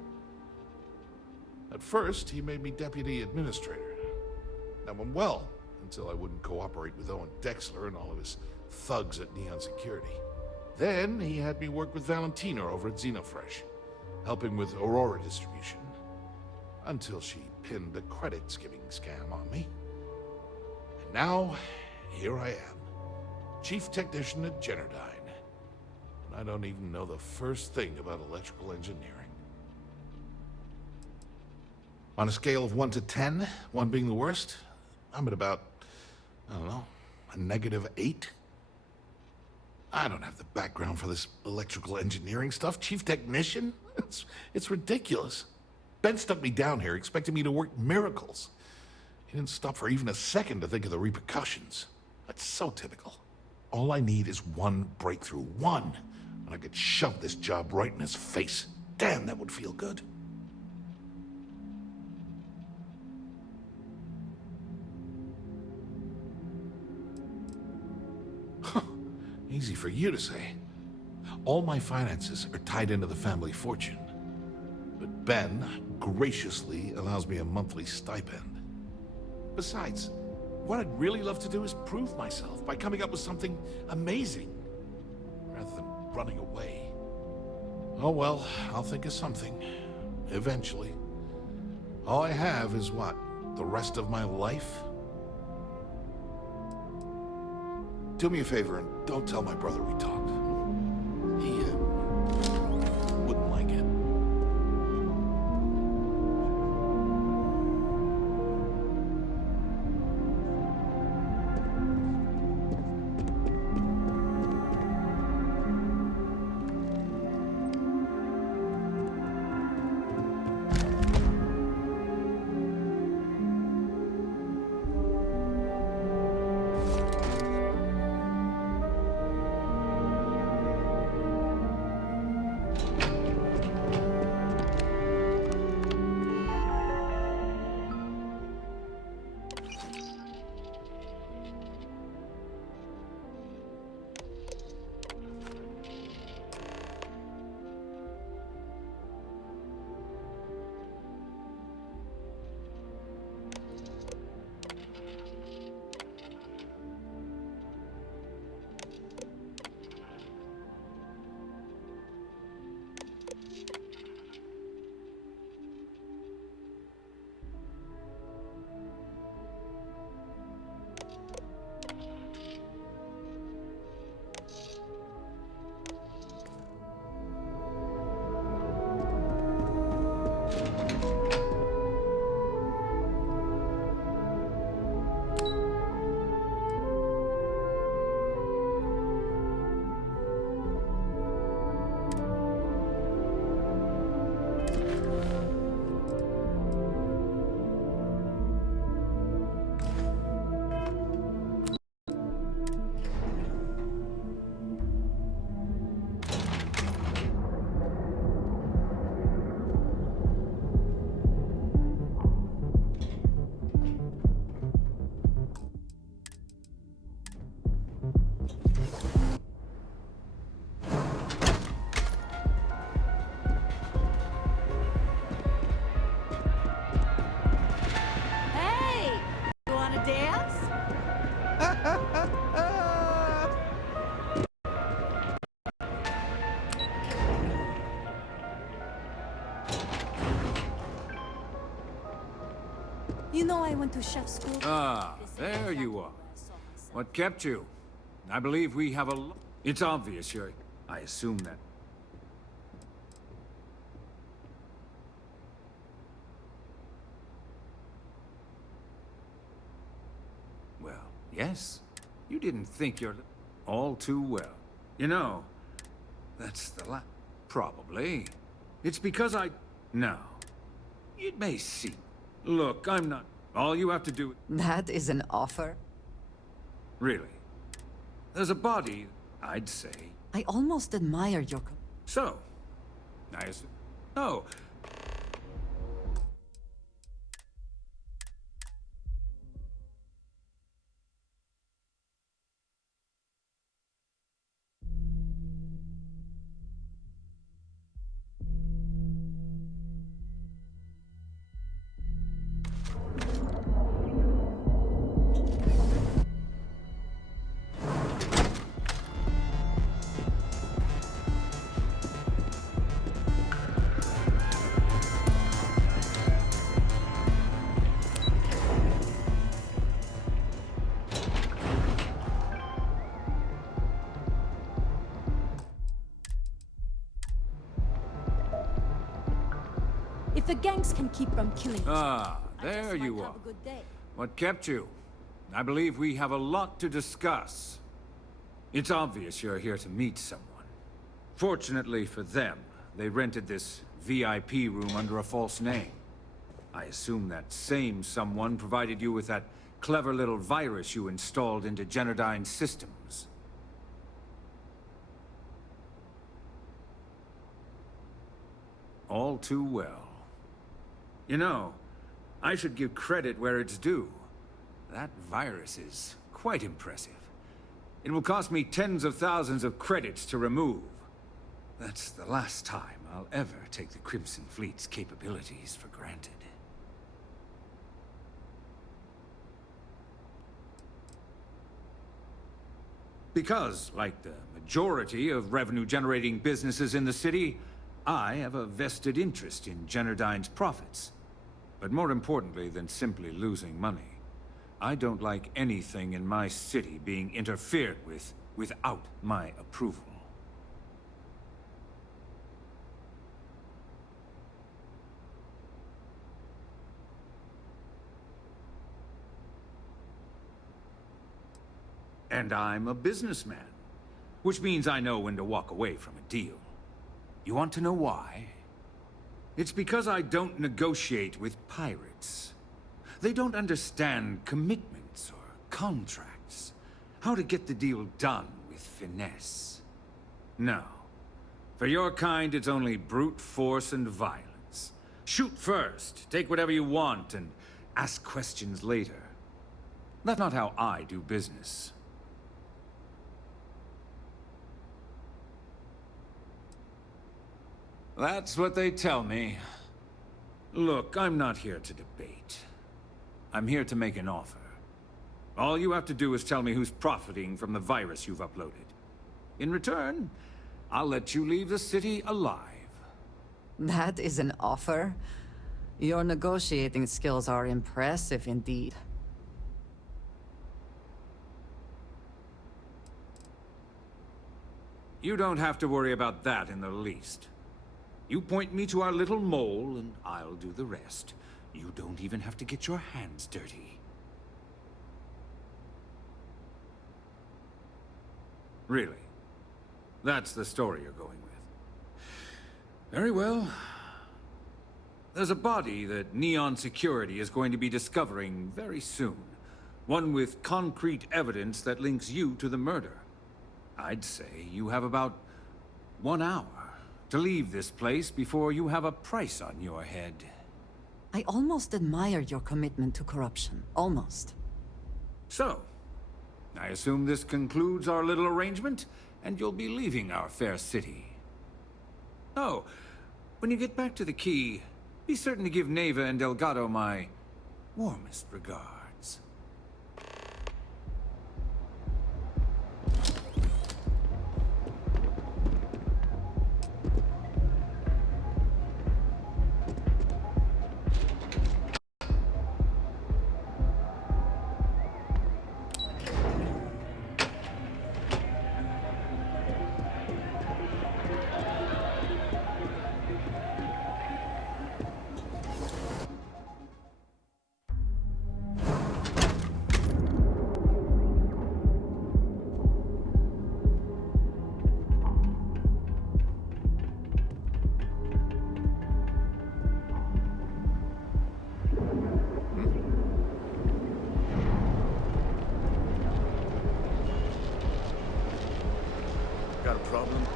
At first, he made me deputy administrator. That went well, until I wouldn't cooperate with Owen Dexler and all of his thugs at Neon Security. Then, he had me work with Valentina over at Xenofresh, helping with Aurora distribution, until she pinned a credit skimming scam on me. And now, here I am, chief technician at Generdyne. And I don't even know the first thing about electrical engineering. On a scale of 1 to 10, 1 being the worst, I'm at about, I don't know, a -8. I don't have the background for this electrical engineering stuff. Chief technician? It's ridiculous. Ben stuck me down here, expecting me to work miracles. He didn't stop for even a second to think of the repercussions. That's so typical. All I need is one breakthrough, one, and I could shove this job right in his face. Damn, that would feel good. Easy for you to say. All my finances are tied into the family fortune. But Ben graciously allows me a monthly stipend. Besides, what I'd really love to do is prove myself by coming up with something amazing, rather than running away. Oh well, I'll think of something. Eventually. All I have is what? The rest of my life? Do me a favor and don't tell my brother we talked. He, wouldn't like it. You know I went to chef school. Ah, there you are. What kept you? I believe we have a... It's obvious you're... I assume that... Well, yes. You didn't think you're... all too well. You know, That's the Probably. It's because I... No. It may seem... Look, I'm not... All you have to do... That is an offer? Really. There's a body, I'd say. I almost admire your... So, nice. No. If the gangs can keep from killing each Ah, other, I there just you might are. have a good day. What kept you? I believe we have a lot to discuss. It's obvious you're here to meet someone. Fortunately for them, they rented this VIP room under a false name. I assume that same someone provided you with that clever little virus you installed into Generdyne's systems. All too well. You know, I should give credit where it's due. That virus is quite impressive. It will cost me tens of thousands of credits to remove. That's the last time I'll ever take the Crimson Fleet's capabilities for granted. Because, like the majority of revenue-generating businesses in the city, I have a vested interest in Generdyne's profits. But more importantly than simply losing money, I don't like anything in my city being interfered with without my approval. And I'm a businessman, which means I know when to walk away from a deal. You want to know why? It's because I don't negotiate with pirates. They don't understand commitments or contracts. How to get the deal done with finesse. No. For your kind, it's only brute force and violence. Shoot first, take whatever you want, and ask questions later. That's not how I do business. That's what they tell me. Look, I'm not here to debate. I'm here to make an offer. All you have to do is tell me who's profiting from the virus you've uploaded. In return, I'll let you leave the city alive. That is an offer? Your negotiating skills are impressive indeed. You don't have to worry about that in the least. You point me to our little mole, and I'll do the rest. You don't even have to get your hands dirty. Really? That's the story you're going with. Very well. There's a body that Neon Security is going to be discovering very soon. One with concrete evidence that links you to the murder. I'd say you have about 1 hour to leave this place before you have a price on your head. I almost admire your commitment to corruption. Almost. So, I assume this concludes our little arrangement, and you'll be leaving our fair city. Oh, when you get back to the key, be certain to give Neva and Delgado my warmest regards. Got a problem?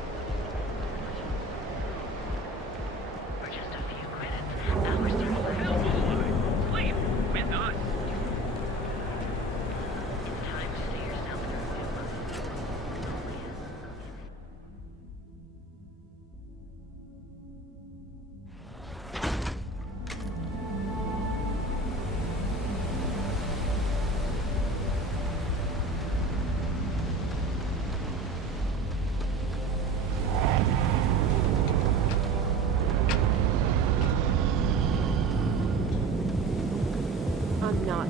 I'm not.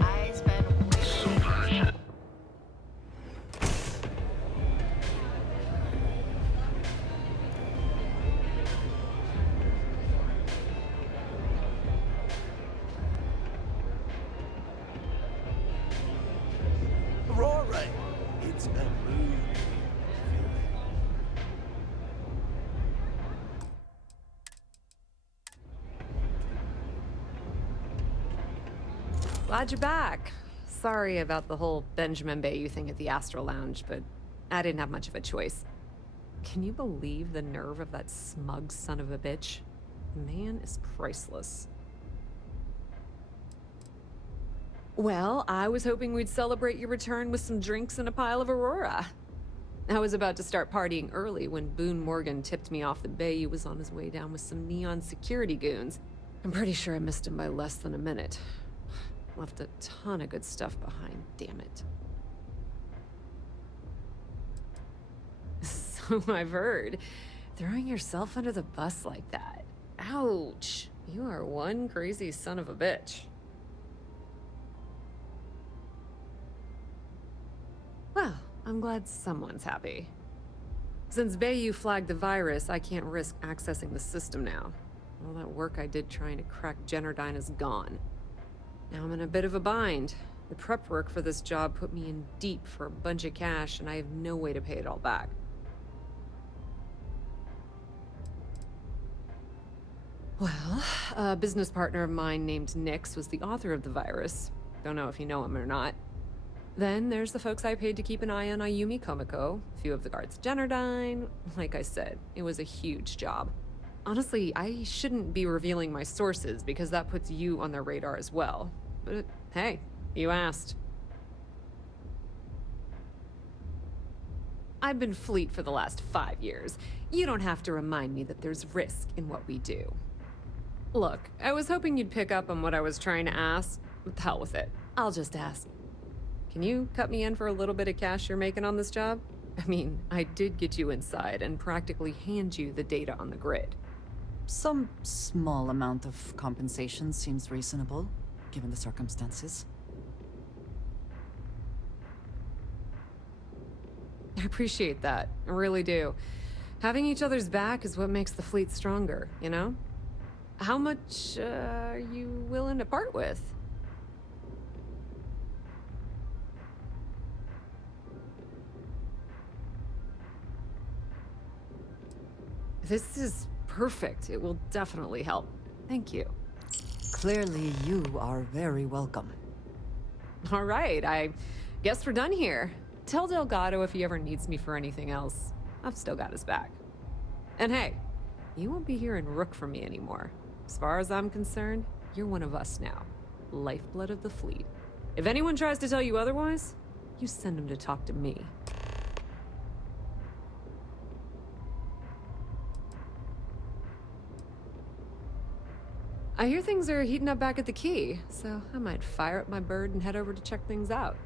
Eyes been waiting. Aurora, it's a mood. Glad you're back. Sorry about the whole Benjamin Bayou thing at the Astro Lounge, but I didn't have much of a choice. Can you believe the nerve of that smug son of a bitch? The man is priceless. Well, I was hoping we'd celebrate your return with some drinks and a pile of Aurora. I was about to start partying early when Boone Morgan tipped me off that Bayou was on his way down with some neon security goons. I'm pretty sure I missed him by less than a minute. Left a ton of good stuff behind, damn it. So I've heard. Throwing yourself under the bus like that. Ouch. You are one crazy son of a bitch. Well, I'm glad someone's happy. Since Bayou flagged the virus, I can't risk accessing the system now. All that work I did trying to crack Generdyne is gone. Now I'm in a bit of a bind. The prep work for this job put me in deep for a bunch of cash, and I have no way to pay it all back. Well, a business partner of mine named Nix was the author of the virus. Don't know if you know him or not. Then there's the folks I paid to keep an eye on Ayumi Komiko, a few of the guards at Generdyne. Like I said, it was a huge job. Honestly, I shouldn't be revealing my sources because that puts you on their radar as well. But hey, you asked. I've been Fleet for the last 5 years. You don't have to remind me that there's risk in what we do. Look, I was hoping you'd pick up on what I was trying to ask. But the hell with it. I'll just ask. Can you cut me in for a little bit of cash you're making on this job? I mean, I did get you inside and practically hand you the data on the grid. Some small amount of compensation seems reasonable, given the circumstances. I appreciate that. I really do. Having each other's back is what makes the fleet stronger, you know? How much are you willing to part with? This is perfect. It will definitely help. Thank you. Clearly, you are very welcome. All right, I guess we're done here. Tell Delgado if he ever needs me for anything else. I've still got his back. And hey, you won't be hearing Rook from me anymore. As far as I'm concerned, you're one of us now. Lifeblood of the fleet. If anyone tries to tell you otherwise, you send them to talk to me. I hear things are heating up back at the Key, so I might fire up my bird and head over to check things out.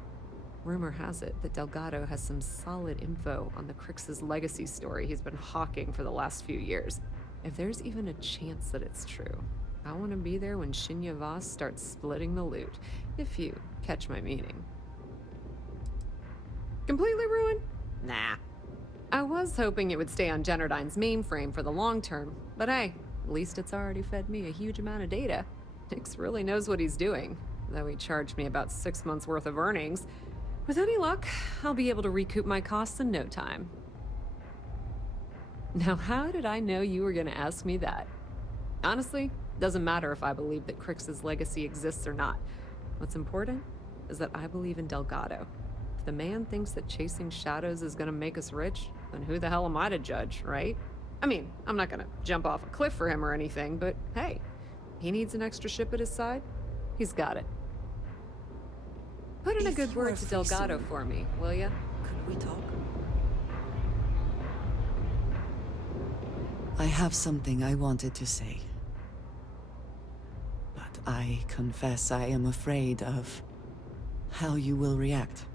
Rumor has it that Delgado has some solid info on the Crix's legacy story he's been hawking for the last few years. If there's even a chance that it's true, I want to be there when Shinya Voss starts splitting the loot, if you catch my meaning. Completely ruined? Nah. I was hoping it would stay on Generdyne's mainframe for the long term, but hey, at least it's already fed me a huge amount of data. Nix really knows what he's doing, though he charged me about 6 months worth of earnings. With any luck, I'll be able to recoup my costs in no time. Now, how did I know you were gonna ask me that? Honestly, doesn't matter if I believe that Crix's legacy exists or not. What's important is that I believe in Delgado. If the man thinks that chasing shadows is gonna make us rich, then who the hell am I to judge, right? I mean, I'm not gonna jump off a cliff for him or anything, but hey, he needs an extra ship at his side, he's got it. Put in a good word to Delgado for me, will ya? Could we talk? I have something I wanted to say. But I confess I am afraid of how you will react.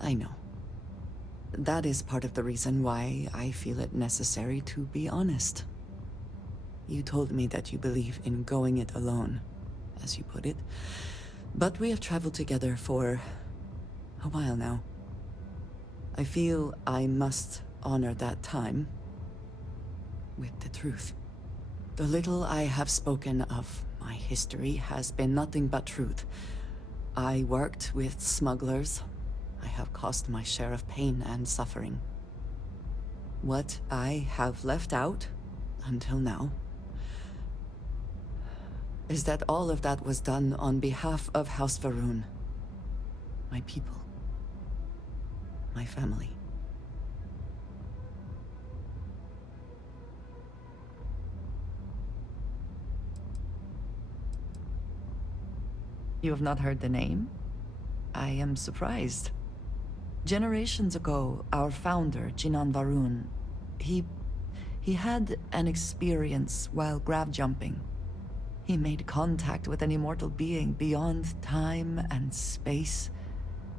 I know. That is part of the reason why I feel it necessary to be honest. You told me that you believe in going it alone, as you put it. But we have traveled together for a while now. I feel I must honor that time with the truth. The little I have spoken of my history has been nothing but truth. I worked with smugglers. I have caused my share of pain and suffering. What I have left out, until now, is that all of that was done on behalf of House Va'ruun. My people. My family. You have not heard the name? I am surprised. Generations ago, our founder, Jinan Va'ruun, he had an experience while grav jumping. He made contact with an immortal being beyond time and space,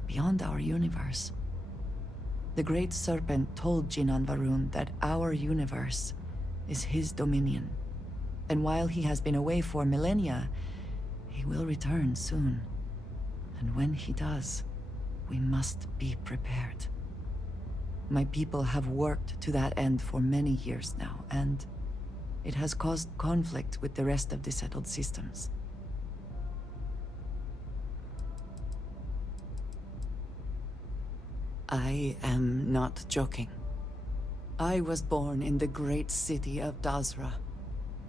beyond our universe. The Great Serpent told Jinan Va'ruun that our universe is his dominion, and while he has been away for millennia, he will return soon. And when he does, we must be prepared. My people have worked to that end for many years now, and it has caused conflict with the rest of the settled systems. I am not joking. I was born in the great city of Dazra,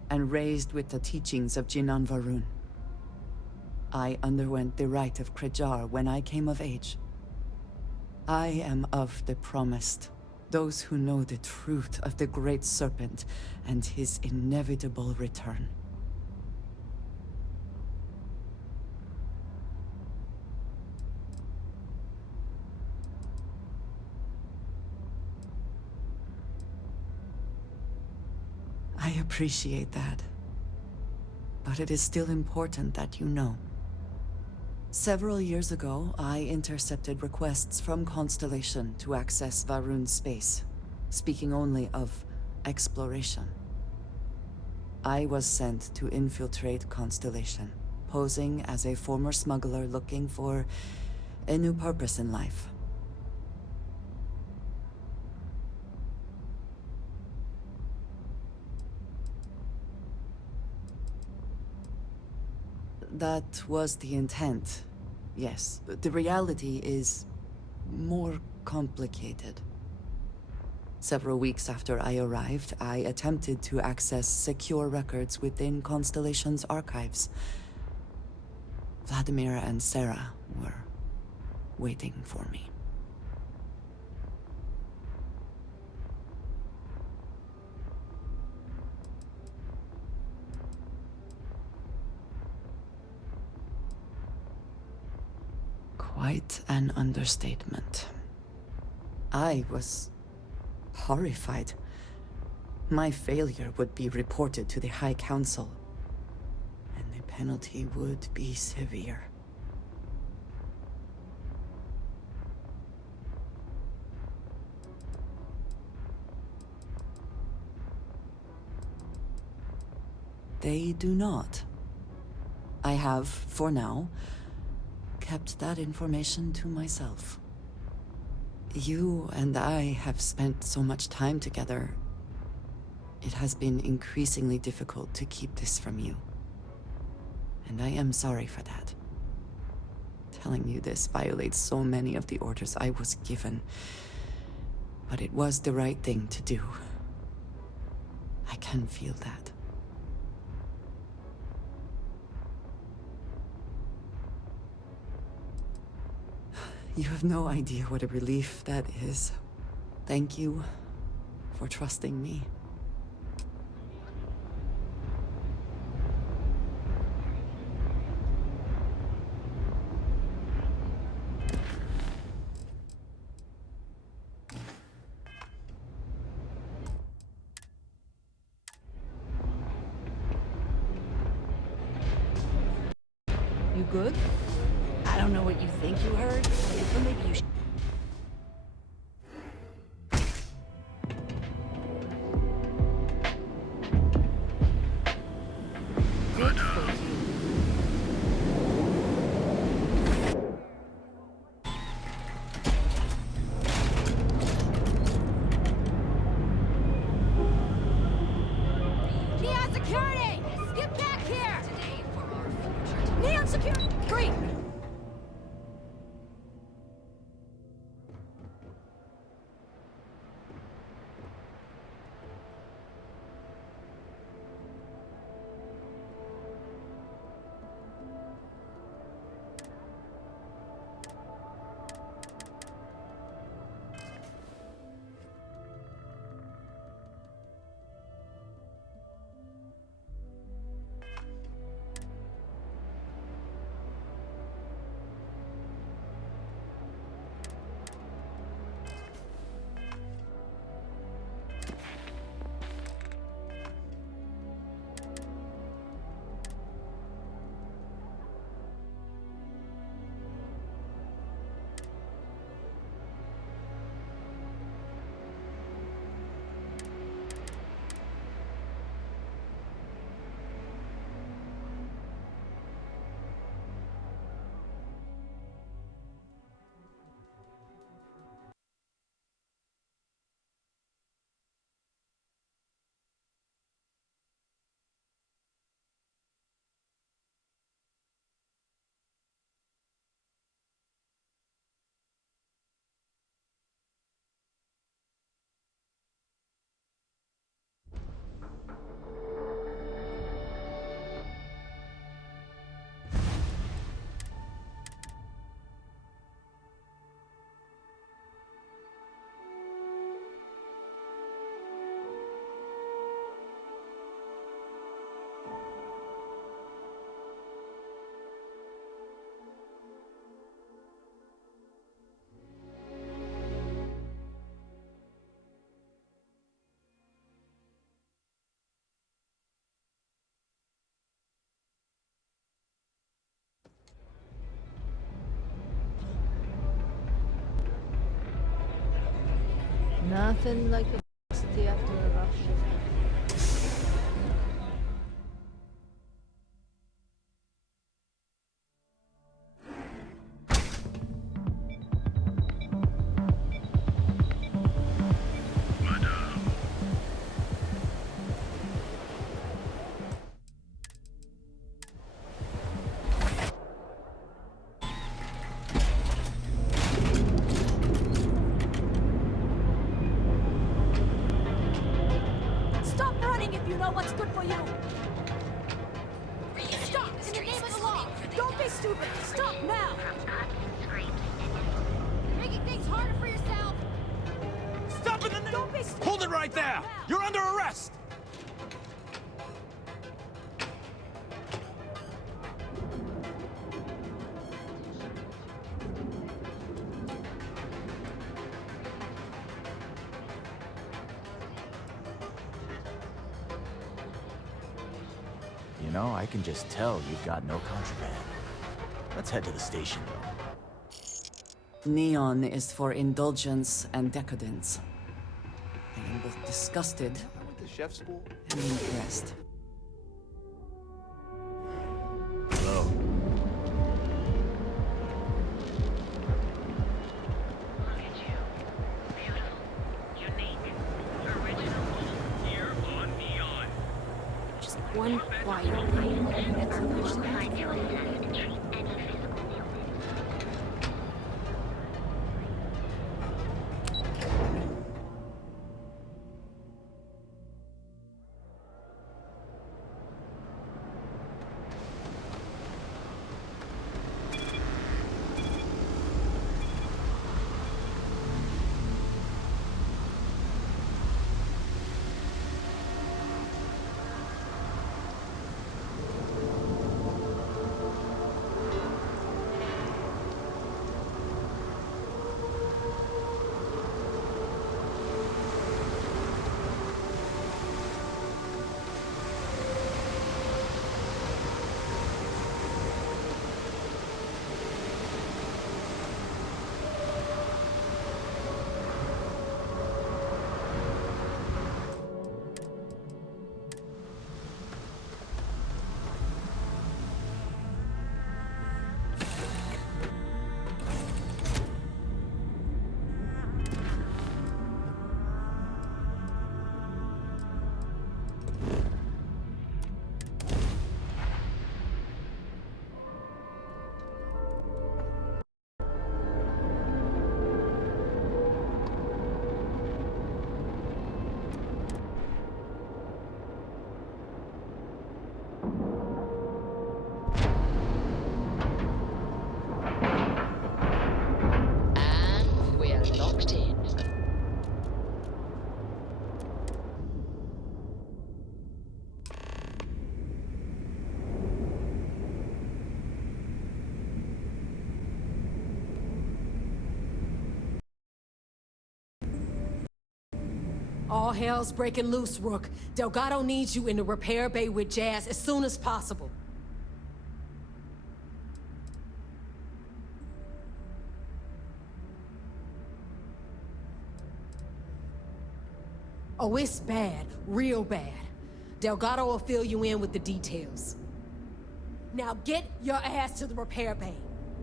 and raised with the teachings of Jinan Va'ruun. I underwent the rite of Krejar when I came of age. I am of the promised, those who know the truth of the Great Serpent and his inevitable return. I appreciate that, but it is still important that you know. Several years ago, I intercepted requests from Constellation to access Va'ruun's space, speaking only of exploration. I was sent to infiltrate Constellation, posing as a former smuggler looking for a new purpose in life. That was the intent, yes. The reality is more complicated. Several weeks after I arrived, I attempted to access secure records within Constellation's archives. Vladimir and Sarah were waiting for me. Quite an understatement. I was horrified. My failure would be reported to the High Council, and the penalty would be severe. They do not. I have, for now, kept that information to myself. You and I have spent so much time together. It has been increasingly difficult to keep this from you. And I am sorry for that. Telling you this violates so many of the orders I was given. But it was the right thing to do. I can feel that. You have no idea what a relief that is. Thank you for trusting me. You good? I don't know what you think you heard, but maybe you should. Good for you. Neon security! Get back here! Neon security! Green! Nothing like a city after a rough shift. Stop running if you know what's good for you! Stop! In the name of the law! Don't be stupid! Stop now! You're making things harder for yourself! Stop it! Don't be stupid! Hold it right there! You're under arrest! You know, I can just tell you've got no contraband. Let's head to the station, though. Neon is for indulgence and decadence. I am both disgusted I went to chef school. and impressed. Hello. Just one quiet night. That's so much time. All hell's breaking loose, Rook. Delgado needs you in the repair bay with Jazz as soon as possible. Oh, it's bad. Real bad. Delgado will fill you in with the details. Now get your ass to the repair bay.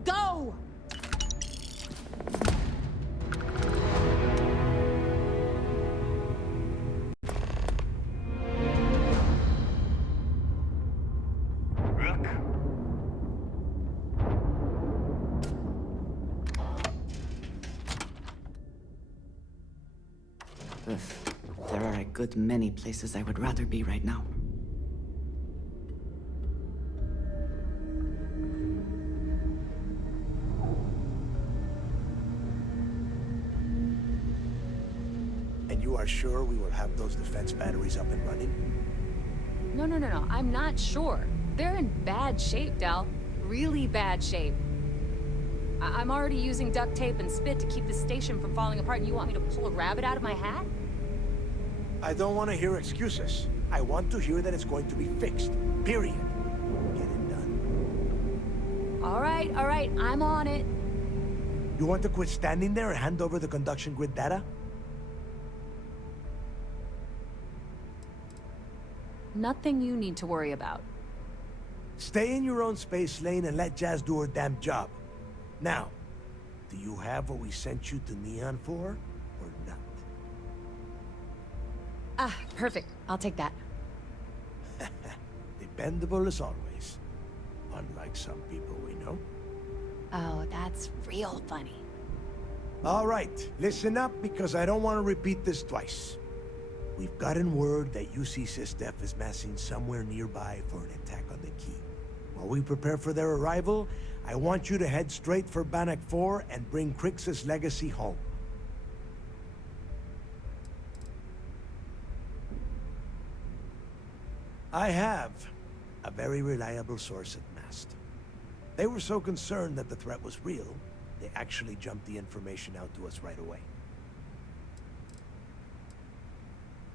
Go! There are a good many places I would rather be right now. And you are sure we will have those defense batteries up and running? No. I'm not sure. They're in bad shape, Del. Really bad shape. I'm already using duct tape and spit to keep the station from falling apart, and you want me to pull a rabbit out of my hat? I don't want to hear excuses. I want to hear that it's going to be fixed. Period. Get it done. All right. I'm on it. You want to quit standing there and hand over the conduction grid data? Nothing you need to worry about. Stay in your own space lane and let Jazz do her damn job. Now, do you have what we sent you to Neon for, or not? Ah, perfect. I'll take that. Dependable as always. Unlike some people we know. Oh, that's real funny. All right, listen up because I don't want to repeat this twice. We've gotten word that UC Systef is massing somewhere nearby for an attack on the key. While we prepare for their arrival, I want you to head straight for Bannock 4 and bring Crixus' legacy home. I have a very reliable source at Mast. They were so concerned that the threat was real, they actually jumped the information out to us right away.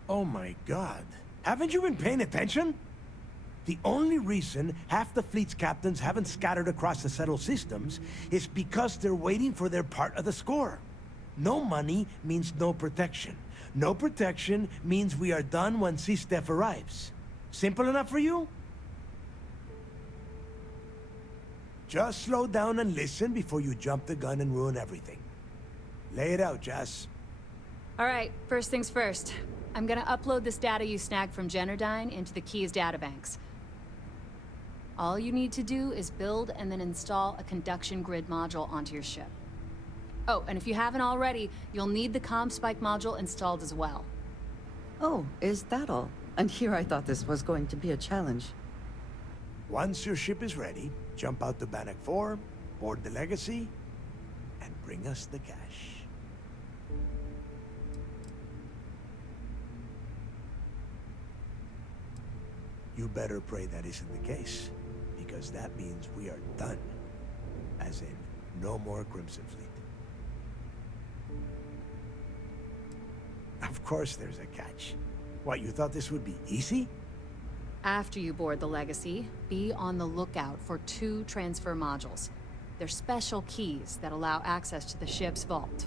Oh my God. Haven't you been paying attention? The only reason half the fleet's captains haven't scattered across the settled systems is because they're waiting for their part of the score. No money means no protection. No protection means we are done when Systef arrives. Simple enough for you? Just slow down and listen before you jump the gun and ruin everything. Lay it out, Jess. All right, first things first. I'm gonna upload this data you snagged from Generdyne into the Key's databanks. All you need to do is build and then install a conduction grid module onto your ship. Oh, and if you haven't already, you'll need the comm spike module installed as well. Oh, is that all? And here I thought this was going to be a challenge. Once your ship is ready, jump out to Bannock 4, board the Legacy, and bring us the cash. You better pray that isn't the case, because that means we are done. As in, no more Crimson Fleet. Of course there's a catch. What, you thought this would be easy? After you board the Legacy, be on the lookout for 2 transfer modules. They're special keys that allow access to the ship's vault.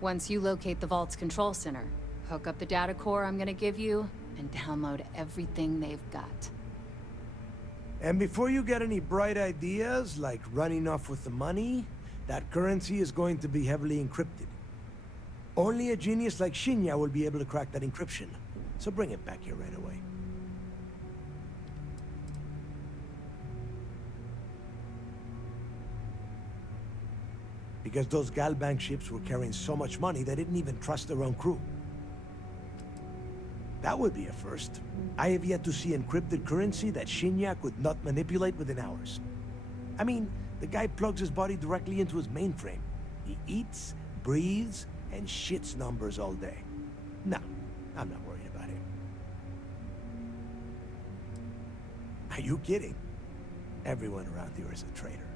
Once you locate the vault's control center, hook up the data core I'm gonna give you, and download everything they've got. And before you get any bright ideas, like running off with the money, that currency is going to be heavily encrypted. Only a genius like Shinya will be able to crack that encryption. So bring it back here right away. Because those Galbank ships were carrying so much money, they didn't even trust their own crew. That would be a first. I have yet to see encrypted currency that Shinya could not manipulate within hours. I mean, the guy plugs his body directly into his mainframe. He eats, breathes, and shits numbers all day. No, I'm not worried about it. Are you kidding? Everyone around here is a traitor.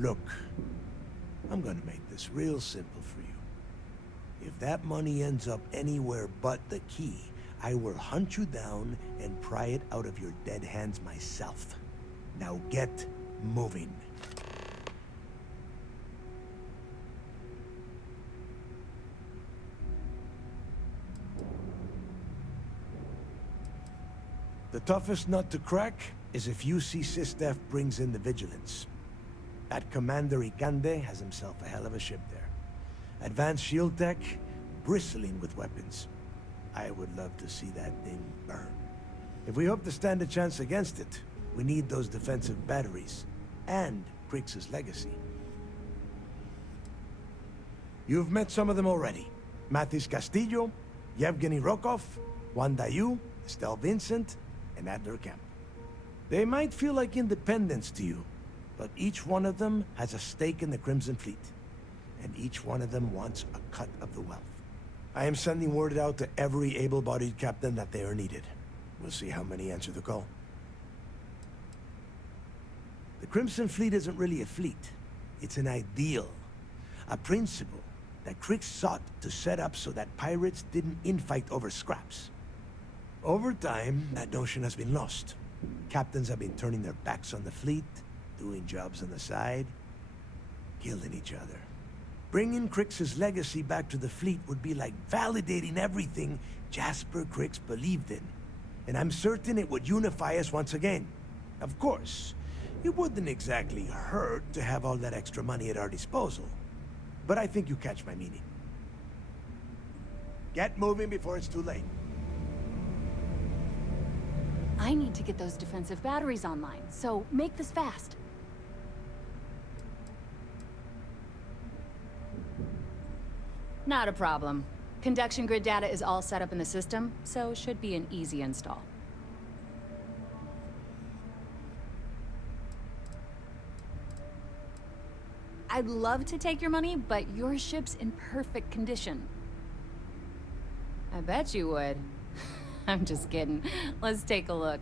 Look, I'm gonna make this real simple for you. If that money ends up anywhere but the key, I will hunt you down and pry it out of your dead hands myself. Now get moving. The toughest nut to crack is if UC Sistef brings in the Vigilance. That Commander Ikande has himself a hell of a ship there. Advanced shield tech, bristling with weapons. I would love to see that thing burn. If we hope to stand a chance against it, we need those defensive batteries, and Krix's legacy. You've met some of them already. Mathis Castillo, Yevgeny Rokov, Juan Dayu, Estelle Vincent, and Adler Kemp. They might feel like independents to you, but each one of them has a stake in the Crimson Fleet, and each one of them wants a cut of the wealth. I am sending word out to every able-bodied captain that they are needed. We'll see how many answer the call. The Crimson Fleet isn't really a fleet. It's an ideal. A principle that Krix sought to set up so that pirates didn't infight over scraps. Over time, that notion has been lost. Captains have been turning their backs on the fleet, doing jobs on the side, killing each other. Bringing Krix's legacy back to the fleet would be like validating everything Jasper Krix believed in. And I'm certain it would unify us once again. Of course, it wouldn't exactly hurt to have all that extra money at our disposal. But I think you catch my meaning. Get moving before it's too late. I need to get those defensive batteries online, so make this fast. Not a problem. Conduction grid data is all set up in the system, so it should be an easy install. I'd love to take your money, but your ship's in perfect condition. I bet you would. I'm just kidding. Let's take a look.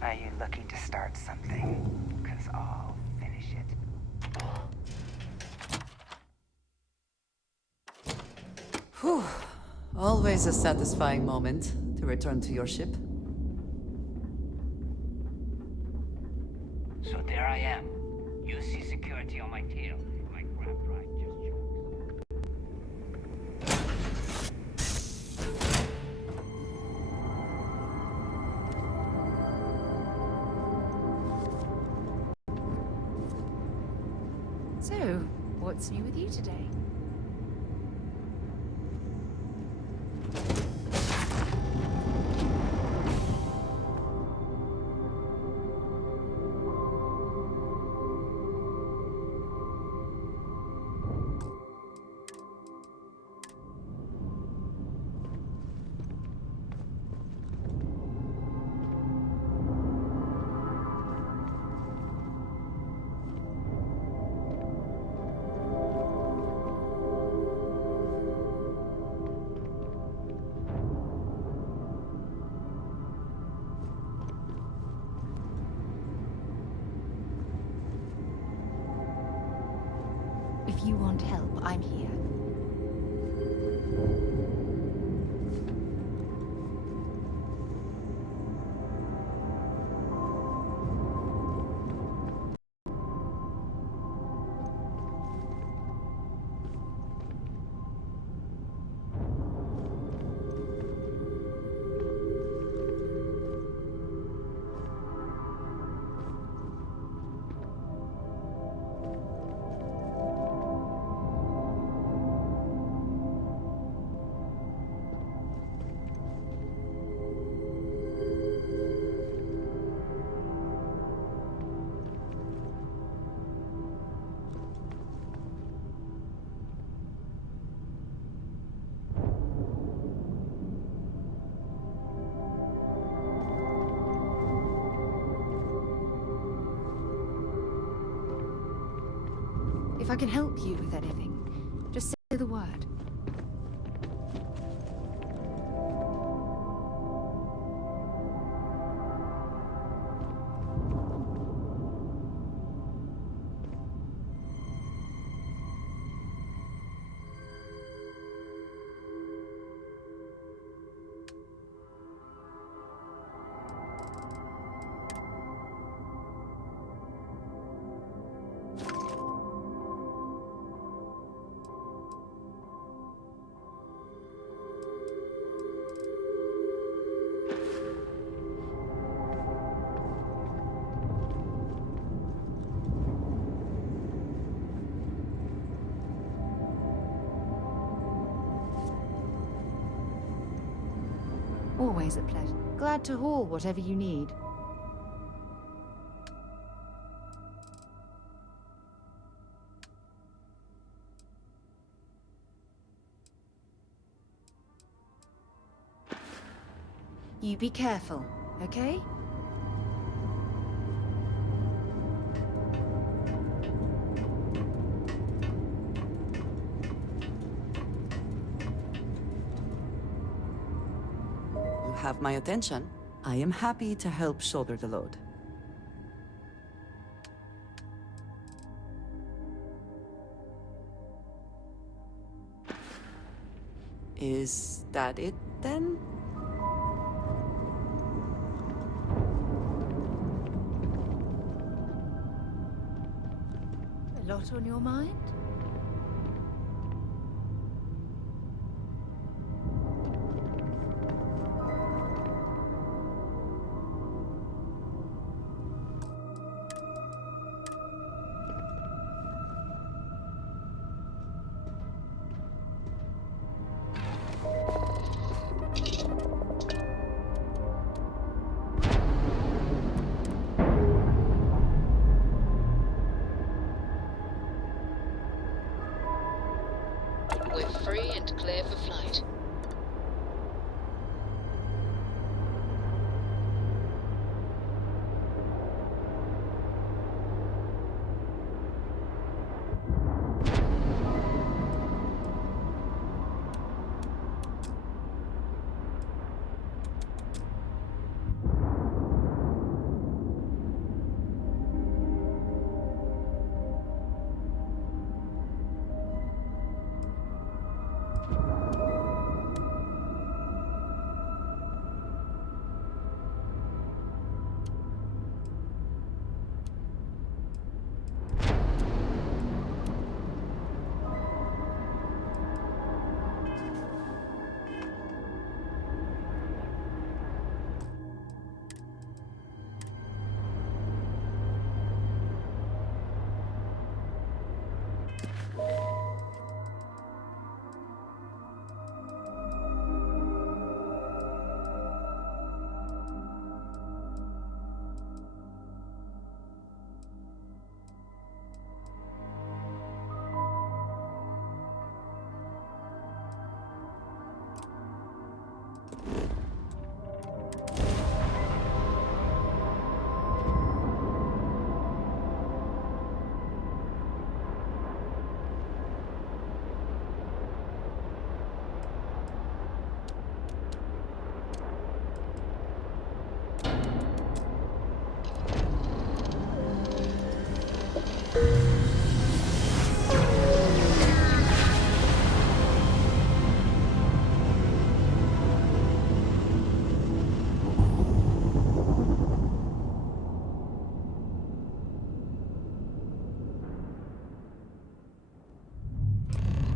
Are you looking to start something? 'Cause I'll finish it. Whew. Always a satisfying moment to return to your ship. So there I am. You see security on my tail. My grab drive just chokes. So, what's new with you today? If you want help, I'm here. If I can help you with anything, just say the word. Always a pleasure. Glad to haul whatever you need. You be careful, okay? You have my attention. I am happy to help shoulder the load. Is that it, then? A lot on your mind? We're free and clear for flight.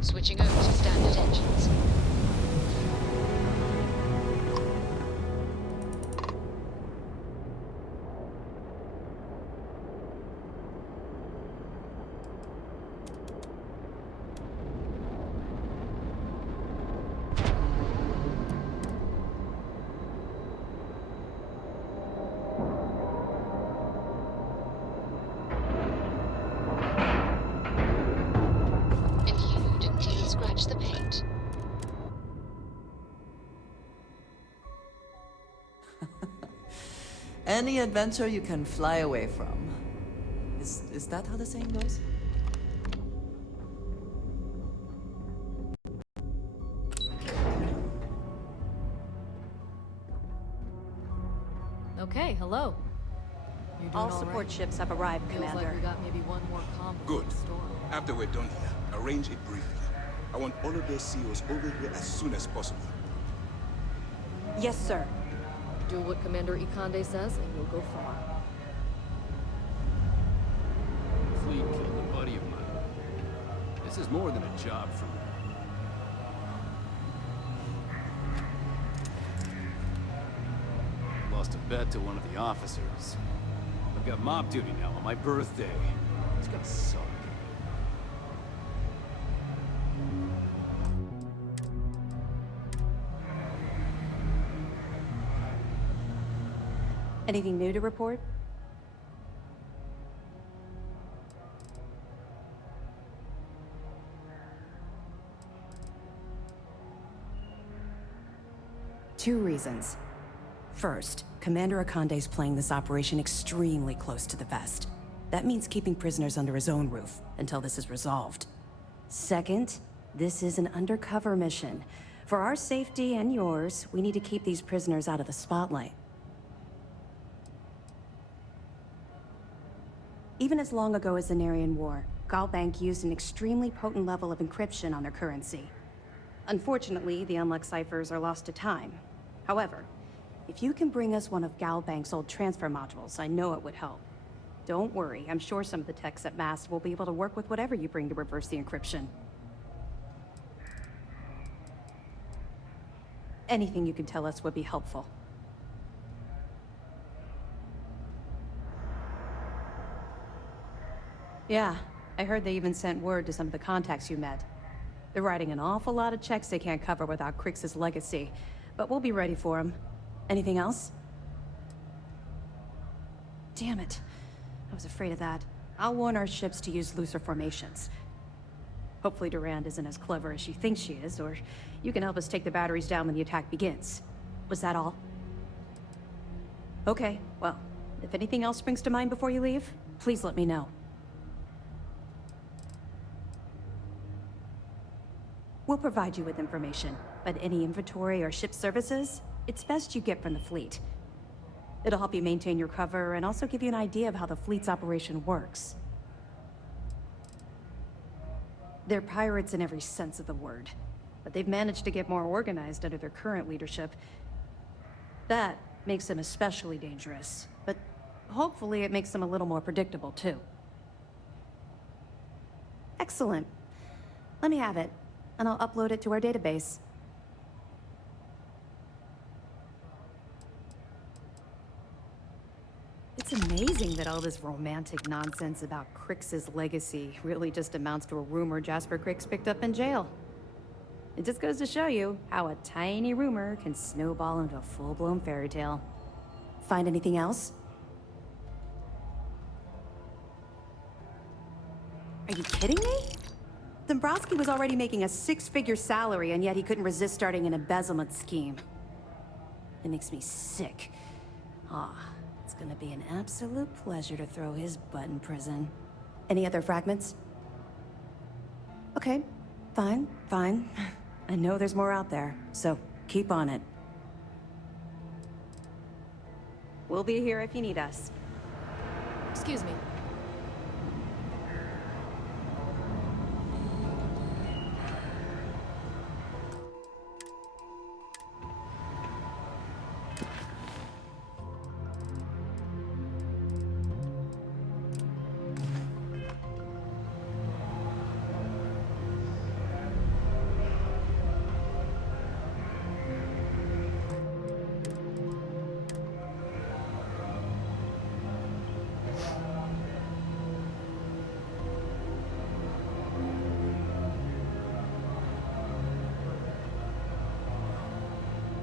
Switching over to standard engines. Scratch the paint. Any adventure you can fly away from. Is that how the saying goes? Okay, hello. You doing All support ships have arrived, Feels Commander. like we got maybe one more Good. storm. After we're done here, arrange a briefing. I want all of those CEOs over here as soon as possible. Yes, sir. Do what Commander Ikande says, and you'll go far. Fleet killed a buddy of mine. This is more than a job for me. Lost a bet to one of the officers. I've got mob duty now on my birthday. It's gonna suck. Anything new to report? Two reasons. First, Commander Akande's playing this operation extremely close to the vest. That means keeping prisoners under his own roof until this is resolved. Second, this is an undercover mission. For our safety and yours, we need to keep these prisoners out of the spotlight. Even as long ago as the Narian War, Galbank used an extremely potent level of encryption on their currency. Unfortunately, the unlocked ciphers are lost to time. However, if you can bring us one of Galbank's old transfer modules, I know it would help. Don't worry, I'm sure some of the techs at MAST will be able to work with whatever you bring to reverse the encryption. Anything you can tell us would be helpful. Yeah, I heard they even sent word to some of the contacts you met. They're writing an awful lot of checks they can't cover without Crix's legacy, but we'll be ready for them. Anything else? Damn it. I was afraid of that. I'll warn our ships to use looser formations. Hopefully Durand isn't as clever as she thinks she is, or you can help us take the batteries down when the attack begins. Was that all? Okay, well, if anything else springs to mind before you leave, please let me know. We'll provide you with information, but any inventory or ship services, it's best you get from the fleet. It'll help you maintain your cover and also give you an idea of how the fleet's operation works. They're pirates in every sense of the word, but they've managed to get more organized under their current leadership. That makes them especially dangerous, but hopefully it makes them a little more predictable too. Excellent. Let me have it, and I'll upload it to our database. It's amazing that all this romantic nonsense about Crix's legacy really just amounts to a rumor Jasper Crix picked up in jail. It just goes to show you how a tiny rumor can snowball into a full-blown fairy tale. Find anything else? Are you kidding me? Dombrowski was already making a six-figure salary, and yet he couldn't resist starting an embezzlement scheme. It makes me sick. It's gonna be an absolute pleasure to throw his butt in prison. Any other fragments? Okay, fine. I know there's more out there, so keep on it. We'll be here if you need us. Excuse me.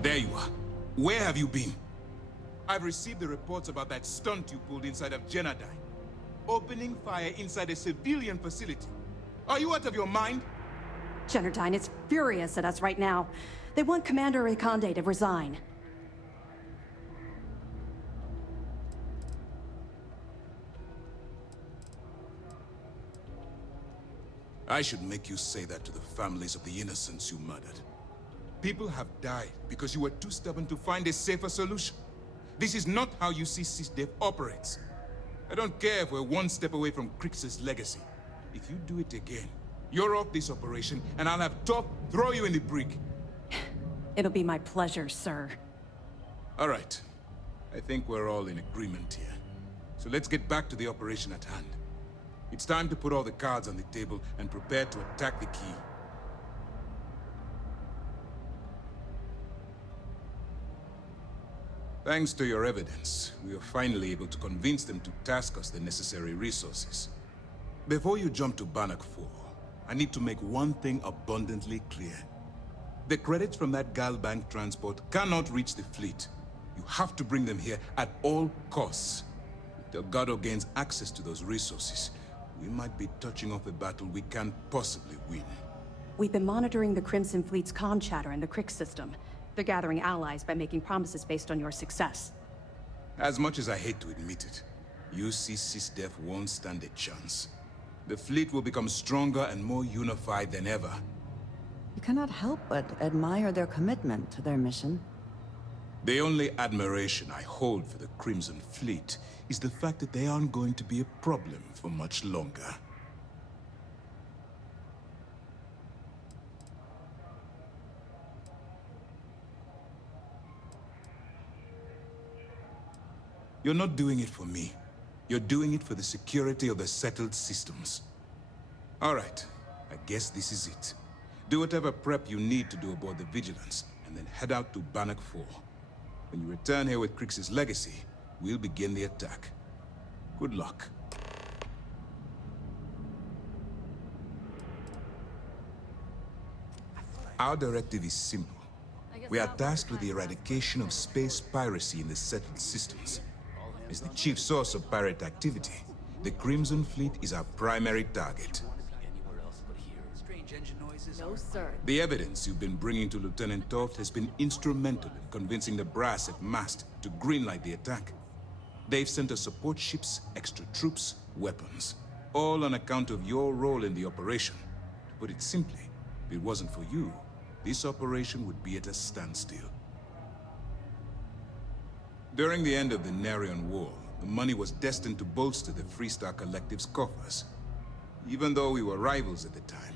There you are. Where have you been? I've received the reports about that stunt you pulled inside of Genodyne. Opening fire inside a civilian facility. Are you out of your mind? Genodyne is furious at us right now. They want Commander Reconde to resign. I should make you say that to the families of the innocents you murdered. People have died because you were too stubborn to find a safer solution. This is not how UC-SysDev operates. I don't care if we're one step away from Crix's legacy. If you do it again, you're off this operation, and I'll have Top throw you in the brig. It'll be my pleasure, sir. All right. I think we're all in agreement here. So let's get back to the operation at hand. It's time to put all the cards on the table and prepare to attack the key. Thanks to your evidence, we were finally able to convince them to task us the necessary resources. Before you jump to Bannock 4, I need to make one thing abundantly clear. The credits from that Galbank transport cannot reach the fleet. You have to bring them here at all costs. If Delgado gains access to those resources, we might be touching off a battle we can't possibly win. We've been monitoring the Crimson Fleet's comm chatter in the Crix system. They're gathering allies by making promises based on your success. As much as I hate to admit it, UC-SysDev won't stand a chance. The fleet will become stronger and more unified than ever. You cannot help but admire their commitment to their mission. The only admiration I hold for the Crimson Fleet is the fact that they aren't going to be a problem for much longer. You're not doing it for me. You're doing it for the security of the settled systems. All right, I guess this is it. Do whatever prep you need to do aboard the Vigilance, and then head out to Bannock 4. When you return here with Crix's legacy, we'll begin the attack. Good luck. Our directive is simple. We are tasked with the eradication of space piracy in the settled systems. As the chief source of pirate activity, the Crimson Fleet is our primary target. No, sir. The evidence you've been bringing to Lieutenant Toft has been instrumental in convincing the brass at Mast to greenlight the attack. They've sent us support ships, extra troops, weapons, all on account of your role in the operation. To put it simply, if it wasn't for you, this operation would be at a standstill. During the end of the Narion War, the money was destined to bolster the Freestar Collective's coffers. Even though we were rivals at the time,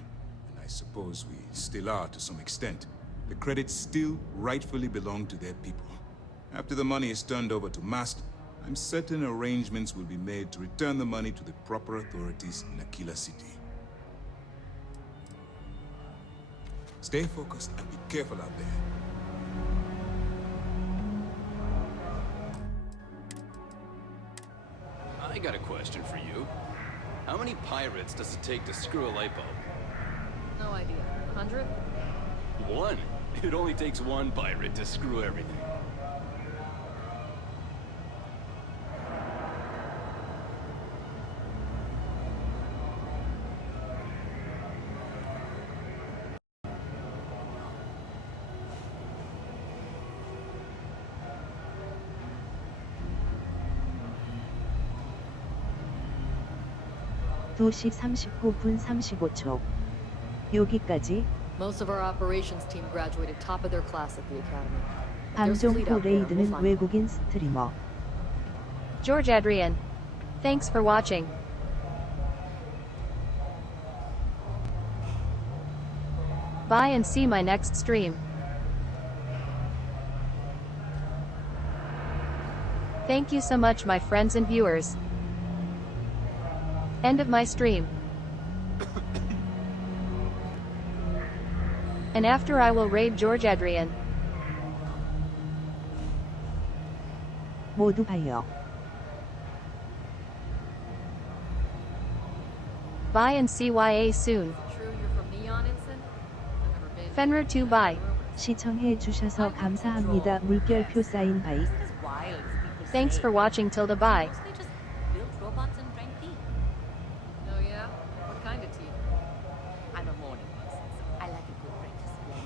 and I suppose we still are to some extent, the credits still rightfully belong to their people. After the money is turned over to Mast, I'm certain arrangements will be made to return the money to the proper authorities in Aquila City. Stay focused and be careful out there. I got a question for you. How many pirates does it take to screw a light bulb? No idea. 100? One. It only takes one pirate to screw everything. (2시 39분 35초) 여기까지. Most of our operations team graduated top of their class at the academy. 방송 후 레이드는 외국인 스트리머. George Adrian. Thanks for watching. Bye and see my next stream. Thank you so much, my friends and viewers. End of my stream. And after I will raid George Adrian. 모두 봐요. Bye and CYA soon. True, you're from Neon Ensign? I've never been. Fenrir 2 bye. 시청해 주셔서 감사합니다. 물결표 사인 바이. Thanks for watching. Tilda bye. Built robots and drank tea. Oh yeah? What kind of tea? I'm a morning person, so I like a good breakfast blend.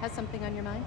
Has something on your mind?